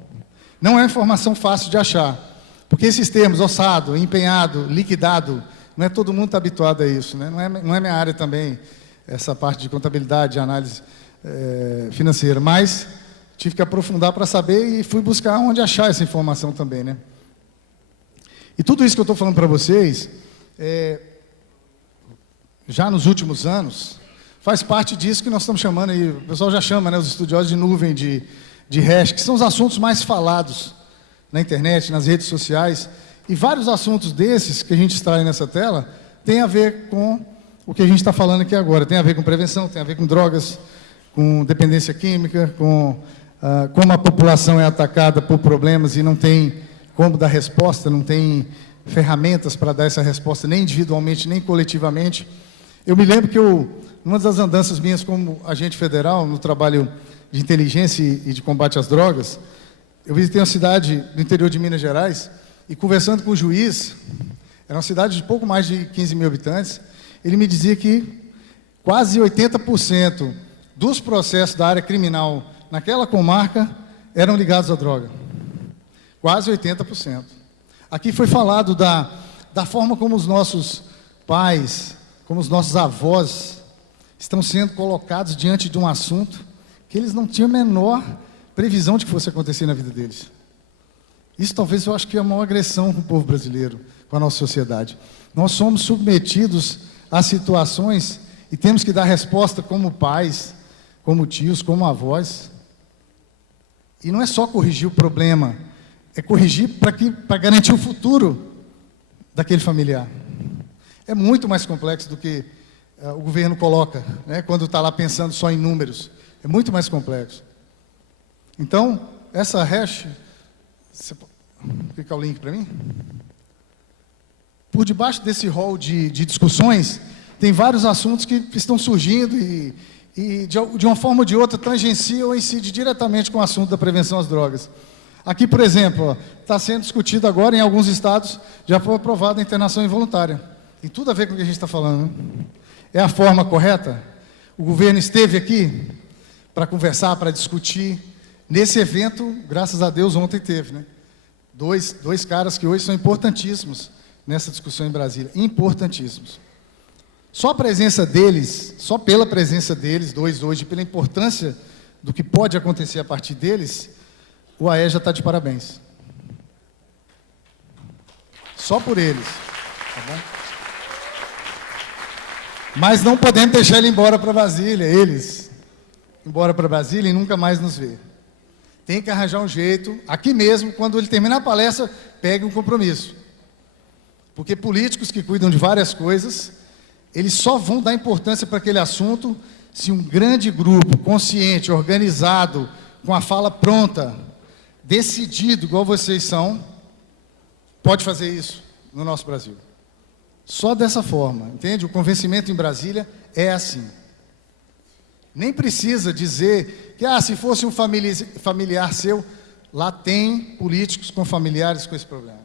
Não é uma informação fácil de achar, porque esses termos, orçado, empenhado, liquidado, não é todo mundo está habituado a isso, né? Não é minha área também, essa parte de contabilidade, de análise financeira, mas tive que aprofundar para saber e fui buscar onde achar essa informação também, né? E tudo isso que eu estou falando para vocês, já nos últimos anos, faz parte disso que nós estamos chamando, aí, o pessoal já chama, né, os estudiosos de nuvem de hash, que são os assuntos mais falados na internet, nas redes sociais, E vários assuntos desses que a gente extrai nessa tela tem a ver com o que a gente está falando aqui agora. Tem a ver com prevenção, tem a ver com drogas, com dependência química, com como a população é atacada por problemas e não tem como dar resposta, não tem ferramentas para dar essa resposta, nem individualmente, nem coletivamente. Eu me lembro que numa das andanças minhas como agente federal, no trabalho de inteligência e de combate às drogas, eu visitei uma cidade do interior de Minas Gerais e, conversando com o juiz, era uma cidade de pouco mais de 15 mil habitantes, ele me dizia que quase 80% dos processos da área criminal naquela comarca eram ligados à droga. Quase 80%. Aqui foi falado da forma como os nossos pais, como os nossos avós estão sendo colocados diante de um assunto que eles não tinham a menor previsão de que fosse acontecer na vida deles. Isso talvez eu acho que é a maior agressão com o povo brasileiro, com a nossa sociedade. Nós somos submetidos a situações e temos que dar resposta como pais, como tios, como avós. E não é só corrigir o problema, é corrigir para garantir o futuro daquele familiar. É muito mais complexo do que o governo coloca, né, quando está lá pensando só em números. É muito mais complexo. Então, essa hash, você pode clicar o link para mim? Por debaixo desse rol de discussões, tem vários assuntos que estão surgindo e de uma forma ou de outra tangenciam ou incidem diretamente com o assunto da prevenção às drogas. Aqui, por exemplo, está sendo discutido agora, em alguns estados, já foi aprovada a internação involuntária. Tem tudo a ver com o que a gente está falando, né? É a forma correta? O governo esteve aqui para conversar, para discutir. Nesse evento, graças a Deus, ontem teve, né? Dois caras que hoje são importantíssimos nessa discussão em Brasília. Importantíssimos. Só a presença deles, só pela presença deles, dois hoje, pela importância do que pode acontecer a partir deles, o AE já está de parabéns. Só por eles. Tá bom? Mas não podemos deixar ele embora para Brasília, eles. Embora para Brasília e nunca mais nos ver. Tem que arranjar um jeito, aqui mesmo, quando ele terminar a palestra, pegue um compromisso. Porque políticos que cuidam de várias coisas, eles só vão dar importância para aquele assunto se um grande grupo, consciente, organizado, com a fala pronta, decidido, igual vocês são, pode fazer isso no nosso Brasil. Só dessa forma, entende? O convencimento em Brasília é assim. Nem precisa dizer que, se fosse um familiar seu, lá tem políticos com familiares com esse problema.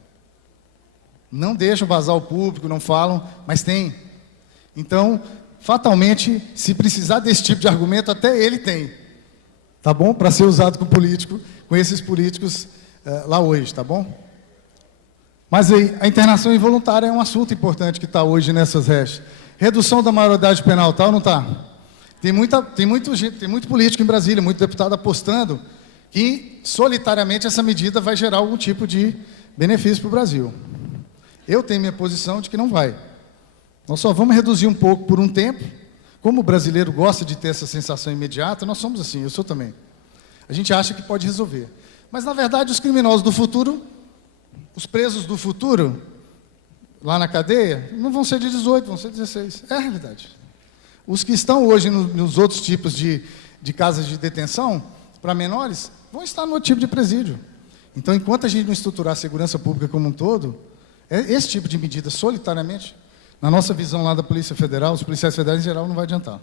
Não deixam vazar o público, não falam, mas tem. Então, fatalmente, se precisar desse tipo de argumento, até ele tem. Tá bom? Para ser usado com esses políticos lá hoje, tá bom? Mas aí, a internação involuntária é um assunto importante que está hoje nessas hashes. Redução da maioridade penal, tá ou não está? Tem muito político em Brasília, muito deputado apostando que, solitariamente, essa medida vai gerar algum tipo de benefício para o Brasil. Eu tenho minha posição de que não vai. Nós só vamos reduzir um pouco por um tempo. Como o brasileiro gosta de ter essa sensação imediata, nós somos assim, eu sou também. A gente acha que pode resolver. Mas, na verdade, os criminosos do futuro, os presos do futuro, lá na cadeia, não vão ser de 18, vão ser de 16. É a realidade. Os que estão hoje nos outros tipos de casas de detenção, para menores, vão estar no outro tipo de presídio. Então, enquanto a gente não estruturar a segurança pública como um todo, esse tipo de medida, solitariamente, na nossa visão lá da Polícia Federal, os policiais federais em geral, não vai adiantar.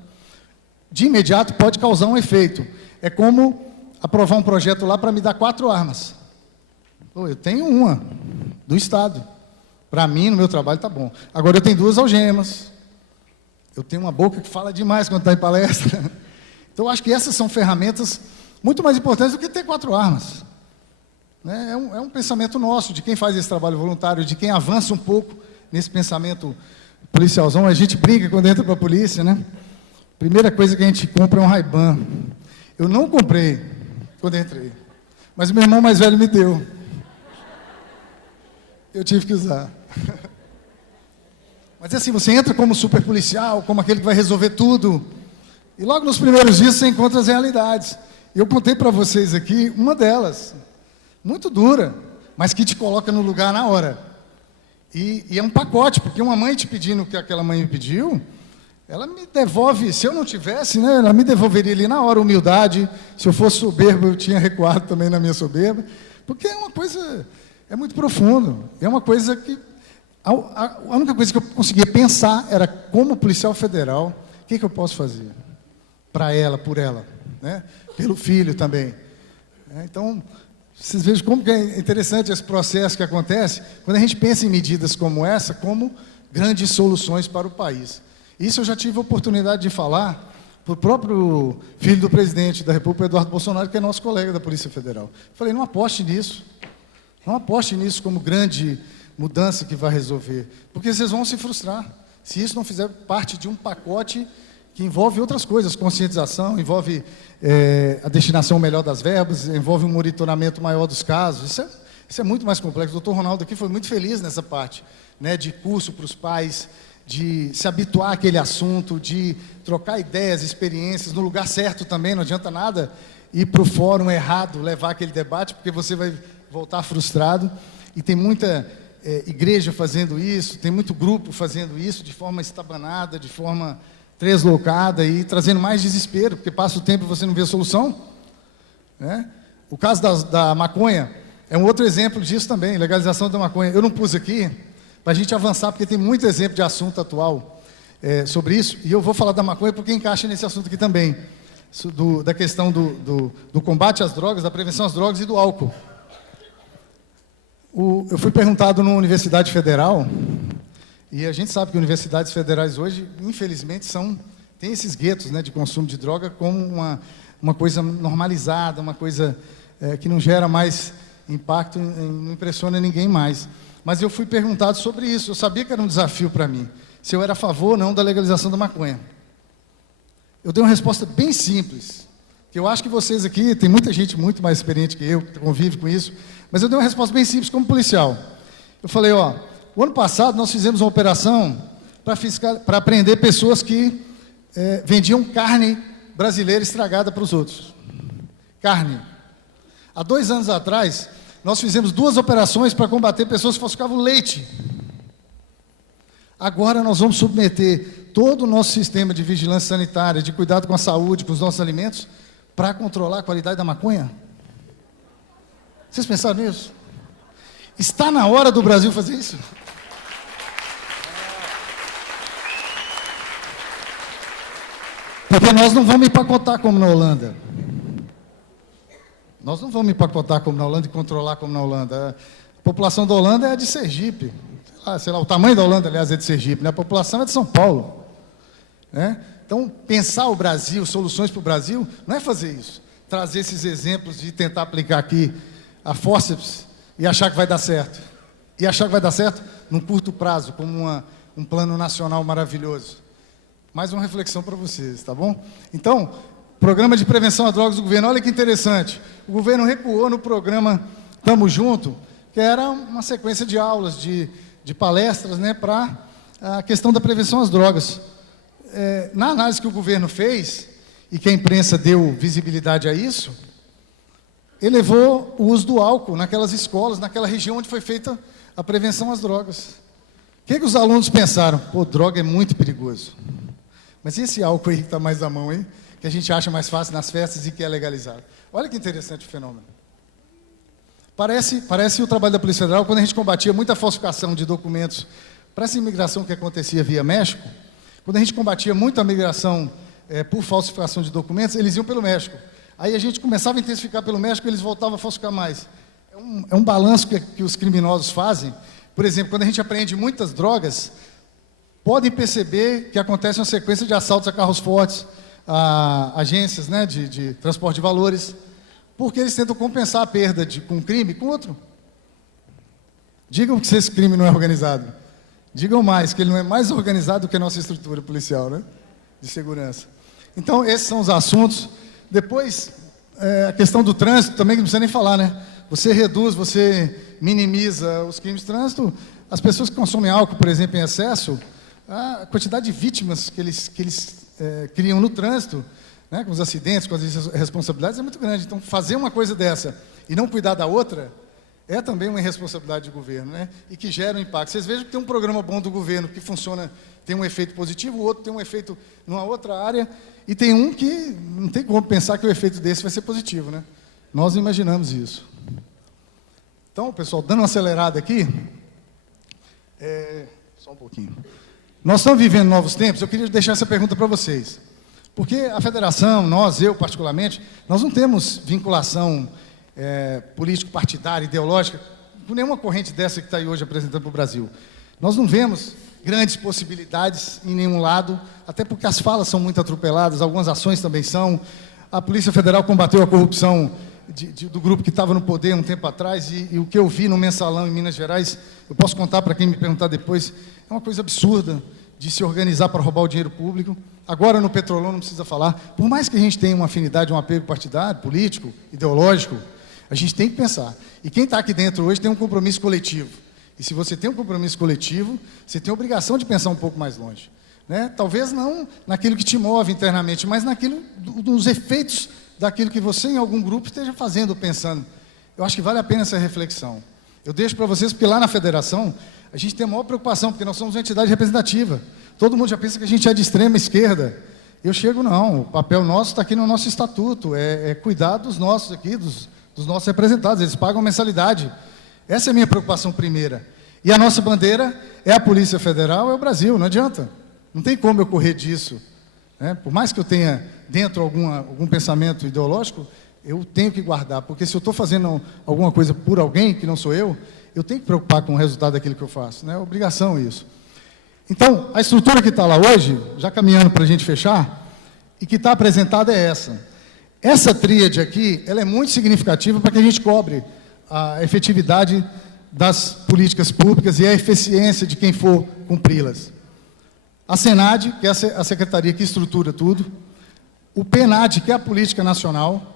De imediato, pode causar um efeito. É como aprovar um projeto lá para me dar 4 armas. Eu tenho uma, do Estado. Para mim, no meu trabalho, tá bom. Agora, eu tenho 2 algemas. Eu tenho uma boca que fala demais quando está em palestra. Então, eu acho que essas são ferramentas muito mais importantes do que ter 4 armas. É um pensamento nosso, de quem faz esse trabalho voluntário, de quem avança um pouco nesse pensamento policialzão. A gente brinca quando entra para a polícia, né? Primeira coisa que a gente compra é um Ray-Ban. Eu não comprei quando entrei, mas o meu irmão mais velho me deu. Eu tive que usar. Mas assim, você entra como super policial, como aquele que vai resolver tudo, e logo nos primeiros dias você encontra as realidades. Eu contei para vocês aqui uma delas, muito dura, mas que te coloca no lugar na hora. E é um pacote, porque uma mãe te pedindo o que aquela mãe me pediu, ela me devolve, se eu não tivesse, né, ela me devolveria ali na hora humildade. Se eu fosse soberbo, eu tinha recuado também na minha soberba, porque é uma coisa, é muito profundo, é uma coisa que, a única coisa que eu conseguia pensar era como policial federal, o que eu posso fazer para ela, por ela, né, pelo filho também. Então, vocês vejam como que é interessante esse processo que acontece quando a gente pensa em medidas como essa, como grandes soluções para o país. Isso eu já tive a oportunidade de falar para o próprio filho do presidente da República, Eduardo Bolsonaro, que é nosso colega da Polícia Federal. Falei, não aposte nisso. Não aposte nisso como grande mudança que vai resolver, porque vocês vão se frustrar se isso não fizer parte de um pacote que envolve outras coisas, conscientização, envolve a destinação melhor das verbas, envolve um monitoramento maior dos casos. Isso é muito mais complexo. O doutor Ronaldo aqui foi muito feliz nessa parte, né, de curso para os pais, de se habituar àquele assunto, de trocar ideias, experiências, no lugar certo também. Não adianta nada ir para o fórum errado, levar aquele debate, porque você vai voltar frustrado. E tem muita igreja fazendo isso, tem muito grupo fazendo isso, de forma estabanada, de forma deslocada e trazendo mais desespero, porque passa o tempo e você não vê a solução, né? O caso da maconha é um outro exemplo disso também, legalização da maconha. Eu não pus aqui para a gente avançar, porque tem muito exemplo de assunto atual sobre isso, e eu vou falar da maconha porque encaixa nesse assunto aqui também, da questão do combate às drogas, da prevenção às drogas e do álcool. Eu fui perguntado numa universidade federal, e a gente sabe que universidades federais hoje, infelizmente, têm esses guetos, né, de consumo de droga como uma coisa normalizada, uma coisa que não gera mais impacto, não impressiona ninguém mais. Mas eu fui perguntado sobre isso. Eu sabia que era um desafio para mim, se eu era a favor ou não da legalização da maconha. Eu dei uma resposta bem simples, que eu acho que vocês aqui, tem muita gente muito mais experiente que eu, que convive com isso, mas eu dei uma resposta bem simples como policial. Eu falei, o ano passado nós fizemos uma operação para prender pessoas que vendiam carne brasileira estragada para os outros. Carne. Há 2 anos atrás, nós fizemos 2 operações para combater pessoas que falsificavam leite. Agora nós vamos submeter todo o nosso sistema de vigilância sanitária, de cuidado com a saúde, com os nossos alimentos, para controlar a qualidade da maconha? Vocês pensaram nisso? Está na hora do Brasil fazer isso? Porque nós não vamos empacotar como na Holanda. Nós não vamos empacotar como na Holanda e controlar como na Holanda. A população da Holanda é a de Sergipe. Sei lá, o tamanho da Holanda, aliás, é de Sergipe, né? A população é de São Paulo, né? Então, pensar o Brasil, soluções para o Brasil, não é fazer isso. Trazer esses exemplos de tentar aplicar aqui a fórceps e achar que vai dar certo. E achar que vai dar certo num curto prazo, como um plano nacional maravilhoso. Mais uma reflexão para vocês, tá bom? Então, programa de prevenção a drogas do governo, olha que interessante. O governo recuou no programa Tamo Junto, que era uma sequência de aulas, de palestras, né, para a questão da prevenção às drogas. Na análise que o governo fez, e que a imprensa deu visibilidade a isso, elevou o uso do álcool naquelas escolas, naquela região onde foi feita a prevenção às drogas. O que os alunos pensaram? Pô, droga é muito perigoso. Mas e esse álcool aí que está mais à mão, hein? Que a gente acha mais fácil nas festas e que é legalizado. Olha que interessante o fenômeno. Parece o trabalho da Polícia Federal, quando a gente combatia muita falsificação de documentos para essa imigração que acontecia via México, quando a gente combatia muito a migração por falsificação de documentos, eles iam pelo México. Aí a gente começava a intensificar pelo México, eles voltavam a falsificar mais. É um balanço que os criminosos fazem. Por exemplo, quando a gente apreende muitas drogas, podem perceber que acontece uma sequência de assaltos a carros fortes, a agências, né, de transporte de valores, porque eles tentam compensar a perda com um crime com outro. Digam que esse crime não é organizado. Digam mais, que ele não é mais organizado que a nossa estrutura policial, né, de segurança. Então, esses são os assuntos. Depois, a questão do trânsito, também que não precisa nem falar, né? Você reduz, você minimiza os crimes de trânsito. As pessoas que consomem álcool, por exemplo, em excesso, a quantidade de vítimas que eles criam no trânsito, né, com os acidentes, com as responsabilidades, é muito grande. Então, fazer uma coisa dessa e não cuidar da outra é também uma irresponsabilidade do governo, né? E que gera um impacto. Vocês vejam que tem um programa bom do governo que funciona, tem um efeito positivo, o outro tem um efeito numa outra área, e tem um que não tem como pensar que o efeito desse vai ser positivo, né? Nós imaginamos isso. Então, pessoal, dando uma acelerada aqui, só um pouquinho. Nós estamos vivendo novos tempos, eu queria deixar essa pergunta para vocês. Porque a federação, eu particularmente, nós não temos vinculação político-partidária, ideológica, com nenhuma corrente dessa que está aí hoje apresentando para o Brasil. Nós não vemos grandes possibilidades em nenhum lado, até porque as falas são muito atropeladas, algumas ações também são. A Polícia Federal combateu a corrupção do grupo que estava no poder um tempo atrás, e o que eu vi no Mensalão em Minas Gerais, eu posso contar para quem me perguntar depois, é uma coisa absurda de se organizar para roubar o dinheiro público. Agora no Petrolão não precisa falar. Por mais que a gente tenha uma afinidade, um apego partidário, político, ideológico, a gente tem que pensar. E quem está aqui dentro hoje tem um compromisso coletivo. E se você tem um compromisso coletivo, você tem a obrigação de pensar um pouco mais longe, né? Talvez não naquilo que te move internamente, mas naquilo dos efeitos daquilo que você em algum grupo esteja fazendo ou pensando. Eu acho que vale a pena essa reflexão. Eu deixo para vocês, porque lá na federação, a gente tem a maior preocupação, porque nós somos uma entidade representativa. Todo mundo já pensa que a gente é de extrema esquerda. Eu chego, não, o papel nosso está aqui no nosso estatuto, é cuidar dos nossos aqui, dos nossos representados, eles pagam mensalidade. Essa é a minha preocupação primeira. E a nossa bandeira é a Polícia Federal, é o Brasil, não adianta. Não tem como eu correr disso, né? Por mais que eu tenha dentro algum pensamento ideológico, eu tenho que guardar, porque se eu estou fazendo alguma coisa por alguém que não sou eu tenho que preocupar com o resultado daquilo que eu faço, né? É obrigação isso. Então, a estrutura que está lá hoje, já caminhando para a gente fechar, e que está apresentada é essa. Essa tríade aqui, ela é muito significativa para que a gente cobre a efetividade das políticas públicas e a eficiência de quem for cumpri-las. A SENAD, que é a secretaria que estrutura tudo, o PENAD, que é a política nacional,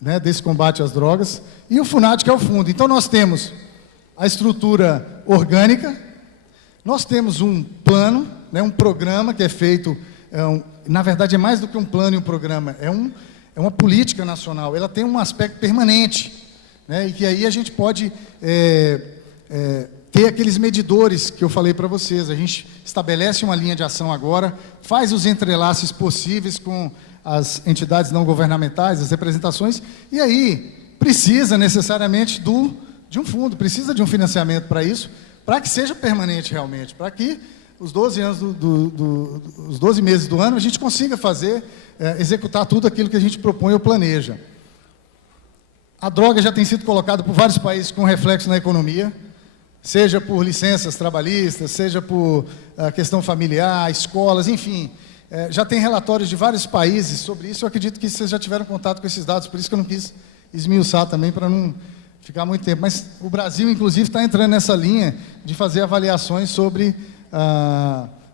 né, desse combate às drogas, e o FUNAD, que é o fundo. Então, nós temos a estrutura orgânica, nós temos um plano, né, um programa que é feito, na verdade, é mais do que um plano e um programa, é uma política nacional, ela tem um aspecto permanente, né, e que aí a gente pode ter aqueles medidores que eu falei para vocês. A gente estabelece uma linha de ação agora, faz os entrelaços possíveis com as entidades não governamentais, as representações, e aí precisa necessariamente de um fundo, precisa de um financiamento para isso, para que seja permanente realmente, para que os 12 anos os 12 meses do ano a gente consiga fazer, executar tudo aquilo que a gente propõe ou planeja. A droga já tem sido colocada por vários países com reflexo na economia, seja por licenças trabalhistas, seja por questão familiar, escolas, enfim. Já tem relatórios de vários países sobre isso. Eu acredito que vocês já tiveram contato com esses dados, por isso que eu não quis esmiuçar também, para não ficar muito tempo. Mas o Brasil, inclusive, está entrando nessa linha de fazer avaliações sobre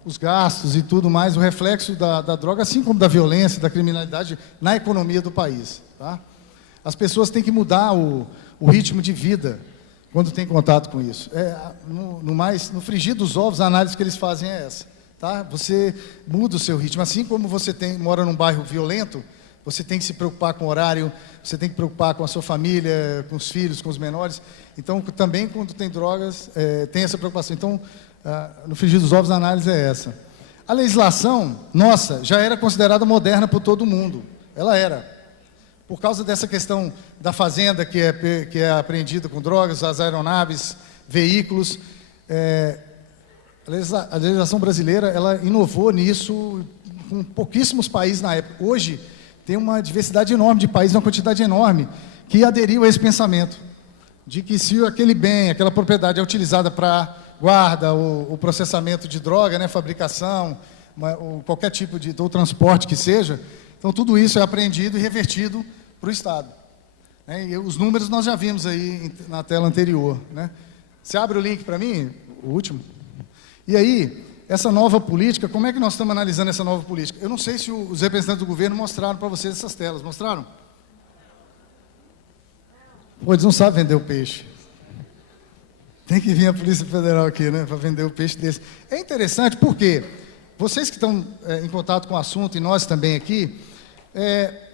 os gastos e tudo mais, o reflexo da droga, assim como da violência, da criminalidade na economia do país. Tá? As pessoas têm que mudar o ritmo de vida quando tem contato com isso. No frigir dos ovos, a análise que eles fazem é essa. Tá? Você muda o seu ritmo. Assim como você mora num bairro violento, você tem que se preocupar com o horário, você tem que preocupar com a sua família, com os filhos, com os menores. Então, também, quando tem drogas, tem essa preocupação. Então, no frigir dos ovos, a análise é essa. A legislação, nossa, já era considerada moderna por todo mundo. Ela era. Por causa dessa questão da fazenda, que é apreendida com drogas, as aeronaves, veículos. A legislação brasileira, ela inovou nisso com pouquíssimos países na época. Hoje, tem uma diversidade enorme de países, uma quantidade enorme, que aderiu a esse pensamento, de que se aquele bem, aquela propriedade é utilizada para guarda, o processamento de droga, né, fabricação, ou qualquer tipo ou transporte que seja, então tudo isso é apreendido e revertido para o Estado. E os números nós já vimos aí na tela anterior. Né? Você abre o link para mim, o último? E aí, essa nova política, como é que nós estamos analisando essa nova política? Eu não sei se os representantes do governo mostraram para vocês essas telas. Mostraram? Pô, eles não sabem vender o peixe. Tem que vir a Polícia Federal aqui, né, para vender o peixe desse. É interessante porque vocês que estão em contato com o assunto, e nós também aqui,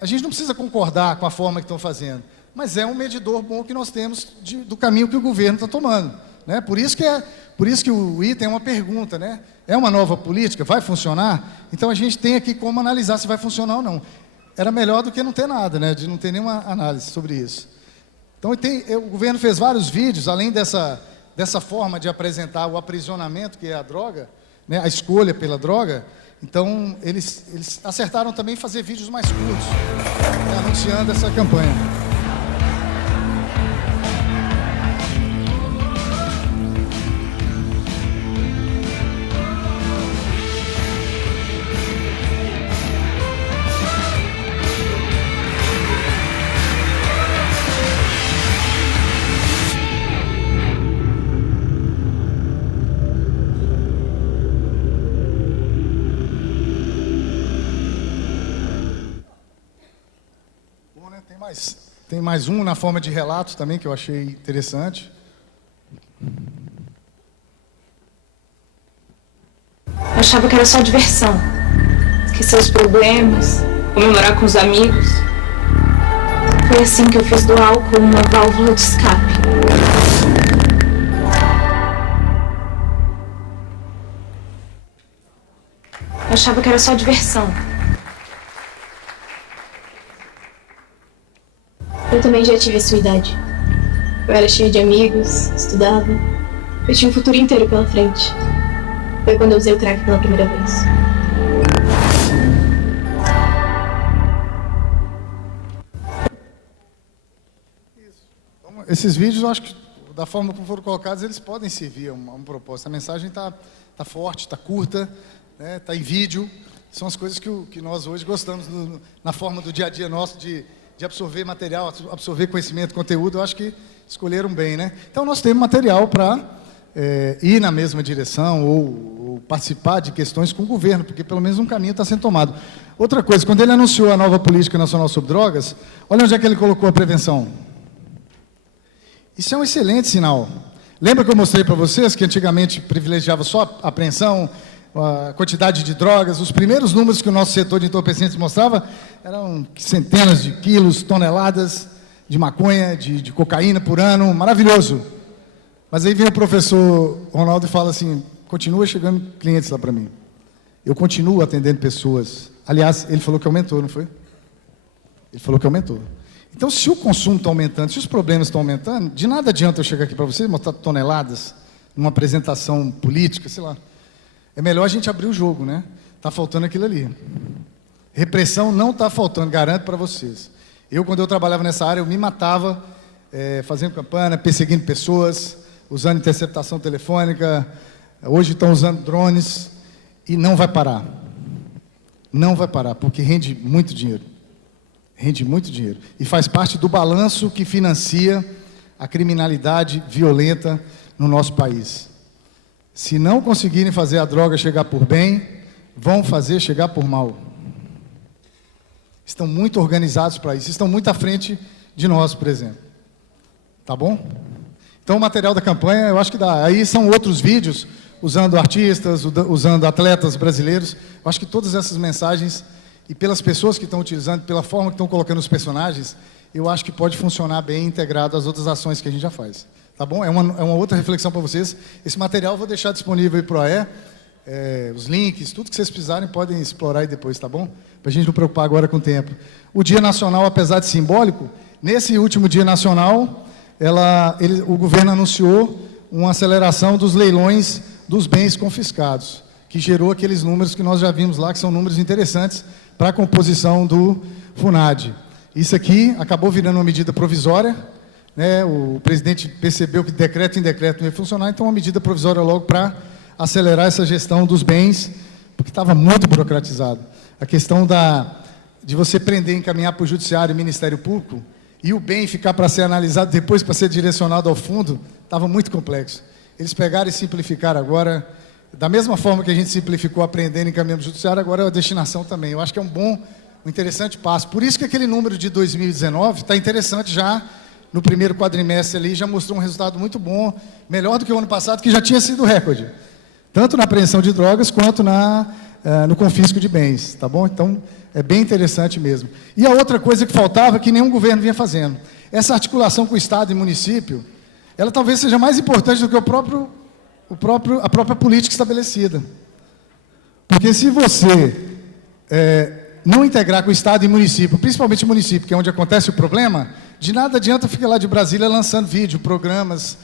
a gente não precisa concordar com a forma que estão fazendo, mas é um medidor bom que nós temos do caminho que o governo está tomando, né? Por isso que o item é uma pergunta, né? É uma nova política? Vai funcionar? Então a gente tem aqui como analisar se vai funcionar ou não. Era melhor do que não ter nada, né? De não ter nenhuma análise sobre isso. Então o governo fez vários vídeos, além dessa forma de apresentar o aprisionamento, que é a droga, né? A escolha pela droga. Então eles acertaram também fazer vídeos mais curtos, né? Anunciando essa campanha. Tem mais um na forma de relato também, que eu achei interessante. Eu achava que era só diversão. Esquecer os problemas, comemorar com os amigos. Foi assim que eu fiz do álcool uma válvula de escape. Eu achava que era só diversão. Eu também já tive a sua idade. Eu era cheia de amigos, estudava. Eu tinha um futuro inteiro pela frente. Foi quando eu usei o crack pela primeira vez. Então, esses vídeos, eu acho que, da forma como foram colocados, eles podem servir a um propósito. A mensagem está forte, está curta, né? Está em vídeo. São as coisas que nós hoje gostamos na forma do dia a dia nosso de absorver material, absorver conhecimento, conteúdo. Eu acho que escolheram bem, né? Então, nós temos material para ir na mesma direção ou participar de questões com o governo, porque pelo menos um caminho está sendo tomado. Outra coisa, quando ele anunciou a nova política nacional sobre drogas, olha onde é que ele colocou a prevenção. Isso é um excelente sinal. Lembra que eu mostrei para vocês que antigamente privilegiava só a apreensão, a quantidade de drogas? Os primeiros números que o nosso setor de entorpecentes mostrava eram centenas de quilos, toneladas de maconha, de cocaína por ano, maravilhoso. Mas aí vem o professor Ronaldo e fala assim, continua chegando clientes lá para mim. Eu continuo atendendo pessoas. Aliás, ele falou que aumentou, não foi? Ele falou que aumentou. Então, se o consumo está aumentando, se os problemas estão aumentando, de nada adianta eu chegar aqui para vocês e mostrar toneladas numa apresentação política, sei lá. É melhor a gente abrir o jogo, né? Está faltando aquilo ali. Repressão não está faltando, garanto para vocês. Quando eu trabalhava nessa área, eu me matava fazendo campanha, perseguindo pessoas, usando interceptação telefônica. Hoje estão usando drones e não vai parar. Não vai parar, porque rende muito dinheiro. Rende muito dinheiro. E faz parte do balanço que financia a criminalidade violenta no nosso país. Se não conseguirem fazer a droga chegar por bem, vão fazer chegar por mal. Estão muito organizados para isso, estão muito à frente de nós, por exemplo. Tá bom? Então, o material da campanha, eu acho que dá. Aí são outros vídeos, usando artistas, usando atletas brasileiros. Eu acho que todas essas mensagens, e pelas pessoas que estão utilizando, pela forma que estão colocando os personagens, eu acho que pode funcionar bem integrado às outras ações que a gente já faz. Tá bom? É uma outra reflexão para vocês. Esse material eu vou deixar disponível aí para o AE, os links, tudo que vocês precisarem podem explorar aí depois, tá bom? Para a gente não preocupar agora com o tempo. O Dia Nacional, apesar de simbólico, nesse último Dia Nacional, o governo anunciou uma aceleração dos leilões dos bens confiscados, que gerou aqueles números que nós já vimos lá, que são números interessantes para a composição do FUNAD. Isso aqui acabou virando uma medida provisória, né? O presidente percebeu que decreto em decreto não ia funcionar, então uma medida provisória logo para acelerar essa gestão dos bens, porque estava muito burocratizado. A questão de você prender e encaminhar para o Judiciário e Ministério Público, e o bem ficar para ser analisado depois para ser direcionado ao fundo, estava muito complexo. Eles pegaram e simplificaram agora, da mesma forma que a gente simplificou aprendendo e encaminhando para o Judiciário, agora é a destinação também. Eu acho que é um interessante passo. Por isso que aquele número de 2019 está interessante já no primeiro quadrimestre ali, já mostrou um resultado muito bom, melhor do que o ano passado, que já tinha sido recorde. Tanto na apreensão de drogas, quanto no confisco de bens, tá bom? Então, é bem interessante mesmo. E a outra coisa que faltava, que nenhum governo vinha fazendo, essa articulação com o Estado e município, ela talvez seja mais importante do que a própria política estabelecida. Porque se você não integrar com o Estado e município, principalmente o município, que é onde acontece o problema, de nada adianta ficar lá de Brasília lançando vídeo, programas,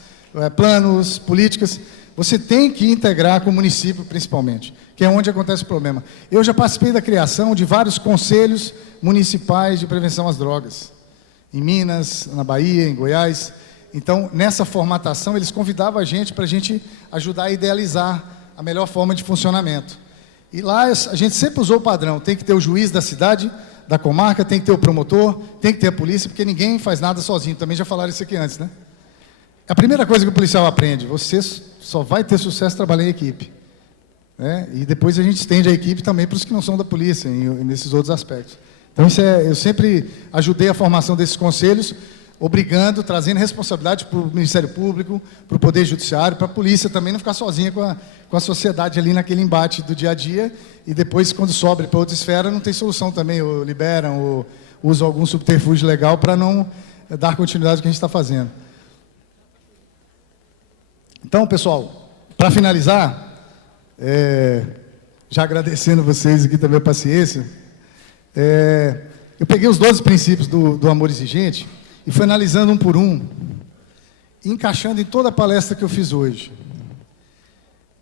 planos, políticas. Você tem que integrar com o município, principalmente, que é onde acontece o problema. Eu já participei da criação de vários conselhos municipais de prevenção às drogas, em Minas, na Bahia, em Goiás. Então, nessa formatação, eles convidavam a gente para a gente ajudar a idealizar a melhor forma de funcionamento. E lá a gente sempre usou o padrão, tem que ter o juiz da cidade, da comarca, tem que ter o promotor, tem que ter a polícia, porque ninguém faz nada sozinho. Também já falaram isso aqui antes, né? A primeira coisa que o policial aprende, você só vai ter sucesso trabalhando em equipe. Né? E depois a gente estende a equipe também para os que não são da polícia, nesses outros aspectos. Então, eu sempre ajudei a formação desses conselhos, obrigando, trazendo responsabilidade para o Ministério Público, para o Poder Judiciário, para a polícia também não ficar sozinha com a sociedade ali naquele embate do dia a dia, e depois, quando sobra para outra esfera, não tem solução também, ou liberam, ou usam algum subterfúgio legal para não dar continuidade ao que a gente está fazendo. Então, pessoal, para finalizar, já agradecendo vocês aqui também a paciência, eu peguei os 12 princípios do amor exigente e fui analisando um por um, e encaixando em toda a palestra que eu fiz hoje.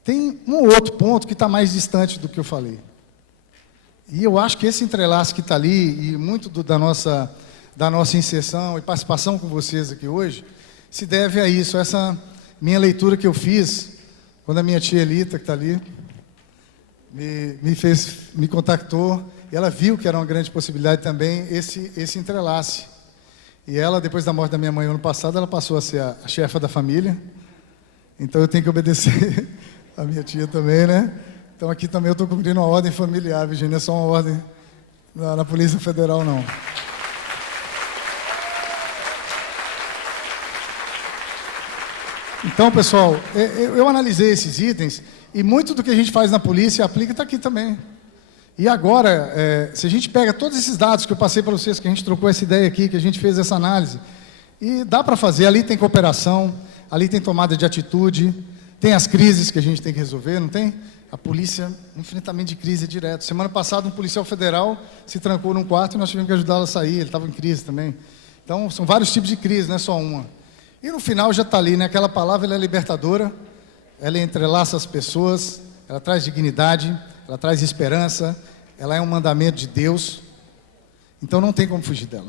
Tem um ou outro ponto que está mais distante do que eu falei. E eu acho que esse entrelaço que está ali, e muito da nossa inserção e participação com vocês aqui hoje, se deve a isso, a essa minha leitura que eu fiz, quando a minha tia Elita, que está ali, me contactou, e ela viu que era uma grande possibilidade também esse entrelace. E ela, depois da morte da minha mãe no ano passado, ela passou a ser a chefa da família. Então eu tenho que obedecer a minha tia também, né? Então aqui também eu estou cumprindo uma ordem familiar, Virgínia, não é só uma ordem na Polícia Federal, não. Então, pessoal, eu analisei esses itens, e muito do que a gente faz na polícia aplica está aqui também. E agora, se a gente pega todos esses dados que eu passei para vocês, que a gente trocou essa ideia aqui, que a gente fez essa análise, e dá para fazer, ali tem cooperação, ali tem tomada de atitude, tem as crises que a gente tem que resolver, não tem? A polícia, enfrentamento de crise direto. Semana passada, um policial federal se trancou num quarto e nós tivemos que ajudá-lo a sair, ele estava em crise também. Então, são vários tipos de crise, não é só uma. E no final já está ali, né? Aquela palavra, ela é libertadora, ela entrelaça as pessoas, ela traz dignidade, ela traz esperança, ela é um mandamento de Deus, então não tem como fugir dela.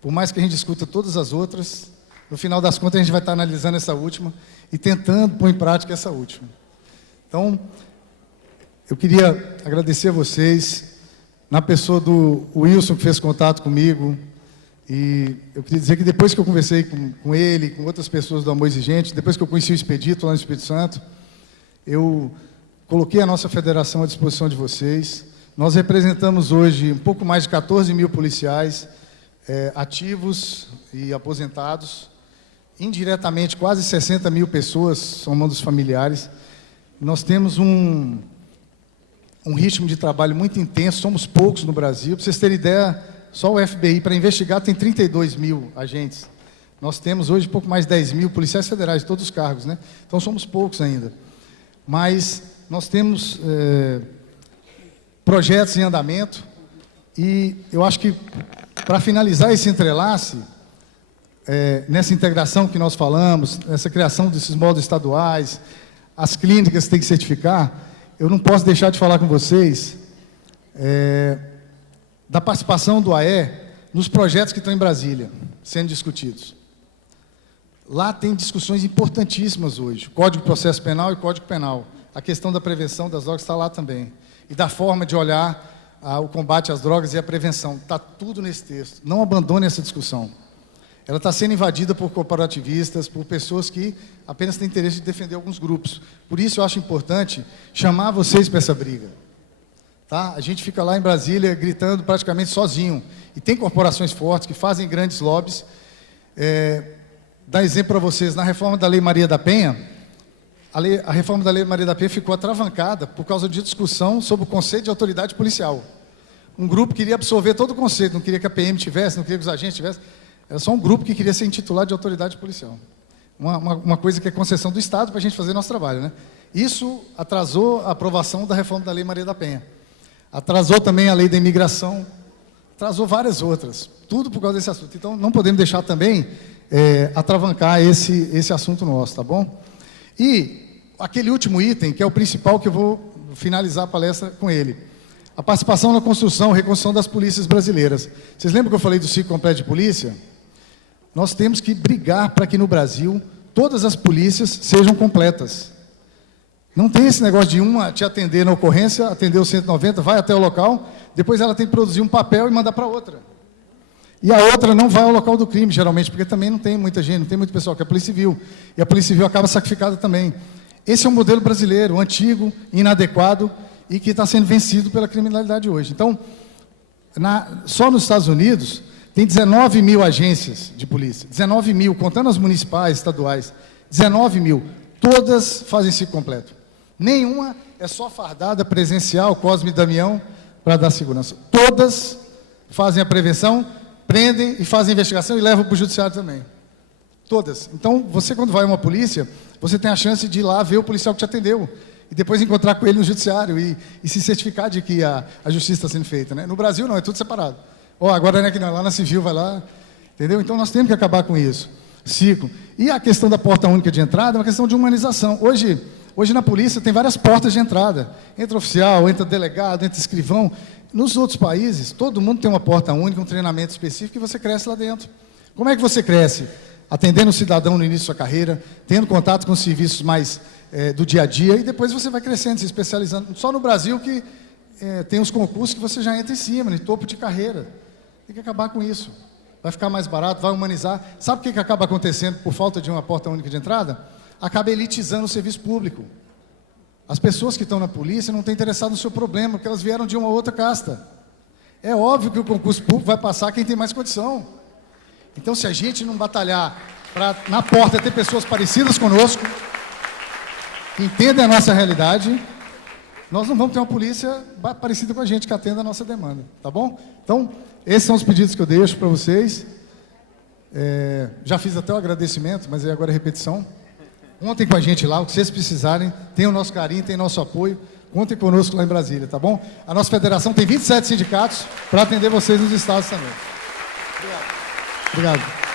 Por mais que a gente discuta todas as outras, no final das contas a gente vai estar analisando essa última e tentando pôr em prática essa última. Então, eu queria agradecer a vocês, na pessoa do Wilson, que fez contato comigo, e eu queria dizer que depois que eu conversei com ele, com outras pessoas do Amor Exigente, depois que eu conheci o Expedito lá no Espírito Santo, eu coloquei a nossa federação à disposição de vocês. Nós representamos hoje um pouco mais de 14 mil policiais ativos e aposentados, indiretamente quase 60 mil pessoas, somando os familiares. Nós temos um ritmo de trabalho muito intenso, somos poucos no Brasil. Para vocês terem ideia, só o FBI, para investigar, tem 32 mil agentes. Nós temos hoje um pouco mais de 10 mil policiais federais, de todos os cargos, né? Então somos poucos ainda. Mas nós temos projetos em andamento, e eu acho que, para finalizar esse entrelace, nessa integração que nós falamos, nessa criação desses modos estaduais, as clínicas têm que certificar, eu não posso deixar de falar com vocês da participação do AE nos projetos que estão em Brasília, sendo discutidos. Lá tem discussões importantíssimas hoje, Código de Processo Penal e Código Penal. A questão da prevenção das drogas está lá também. E da forma de olhar o combate às drogas e a prevenção. Está tudo nesse texto. Não abandone essa discussão. Ela está sendo invadida por corporativistas, por pessoas que apenas têm interesse de defender alguns grupos. Por isso eu acho importante chamar vocês para essa briga. Tá? A gente fica lá em Brasília gritando praticamente sozinho. E tem corporações fortes que fazem grandes lobbies. Dar exemplo para vocês, na reforma da Lei Maria da Penha, a reforma da Lei Maria da Penha ficou atravancada por causa de discussão sobre o conceito de autoridade policial. Um grupo queria absorver todo o conceito, não queria que a PM tivesse, não queria que os agentes tivessem. Era só um grupo que queria ser intitulado de autoridade policial. Uma coisa que é concessão do Estado para a gente fazer nosso trabalho, né? Isso atrasou a aprovação da reforma da Lei Maria da Penha. Atrasou também a Lei da Imigração, atrasou várias outras. Tudo por causa desse assunto. Então, não podemos deixar também atravancar esse assunto nosso, tá bom? E aquele último item, que é o principal, que eu vou finalizar a palestra com ele. A participação na construção e reconstrução das polícias brasileiras. Vocês lembram que eu falei do ciclo completo de polícia? Nós temos que brigar para que no Brasil todas as polícias sejam completas. Não tem esse negócio de uma te atender na ocorrência, atender o 190, vai até o local, depois ela tem que produzir um papel e mandar para outra. E a outra não vai ao local do crime, geralmente, porque também não tem muita gente, não tem muito pessoal que é a Polícia Civil. E a Polícia Civil acaba sacrificada também. Esse é um modelo brasileiro, antigo, inadequado, e que está sendo vencido pela criminalidade hoje. Então, só nos Estados Unidos, tem 19 mil agências de polícia. 19 mil, contando as municipais, estaduais. 19 mil. Todas fazem ciclo completo. Nenhuma é só fardada, presencial, Cosme e Damião, para dar segurança. Todas fazem a prevenção, prendem e fazem a investigação e levam para o judiciário também. Todas. Então, você quando vai a uma polícia, você tem a chance de ir lá ver o policial que te atendeu e depois encontrar com ele no judiciário e se certificar de que a justiça está sendo feita, né? No Brasil não, é tudo separado. Agora não é que não, lá na civil vai lá, entendeu? Então nós temos que acabar com isso. Ciclo. E a questão da porta única de entrada é uma questão de humanização. Hoje na polícia tem várias portas de entrada. Entra oficial, entra delegado, entra escrivão. Nos outros países, todo mundo tem uma porta única, um treinamento específico e você cresce lá dentro. Como é que você cresce? Atendendo o cidadão no início da sua carreira, tendo contato com os serviços mais do dia a dia, e depois você vai crescendo, se especializando. Só no Brasil que tem os concursos que você já entra em cima, no topo de carreira. Tem que acabar com isso. Vai ficar mais barato, vai humanizar. Sabe o que acaba acontecendo por falta de uma porta única de entrada? Acaba elitizando o serviço público. As pessoas que estão na polícia não estão interessadas no seu problema, porque elas vieram de uma outra casta. É óbvio que o concurso público vai passar quem tem mais condição. Então, se a gente não batalhar para, na porta, ter pessoas parecidas conosco, que entendem a nossa realidade, nós não vamos ter uma polícia parecida com a gente, que atenda a nossa demanda. Tá bom? Então, esses são os pedidos que eu deixo para vocês. Já fiz até o agradecimento, mas agora é repetição. Contem com a gente lá, o que vocês precisarem. Tem o nosso carinho, tem nosso apoio. Contem conosco lá em Brasília, tá bom? A nossa federação tem 27 sindicatos para atender vocês nos estados também. Obrigado. Obrigado.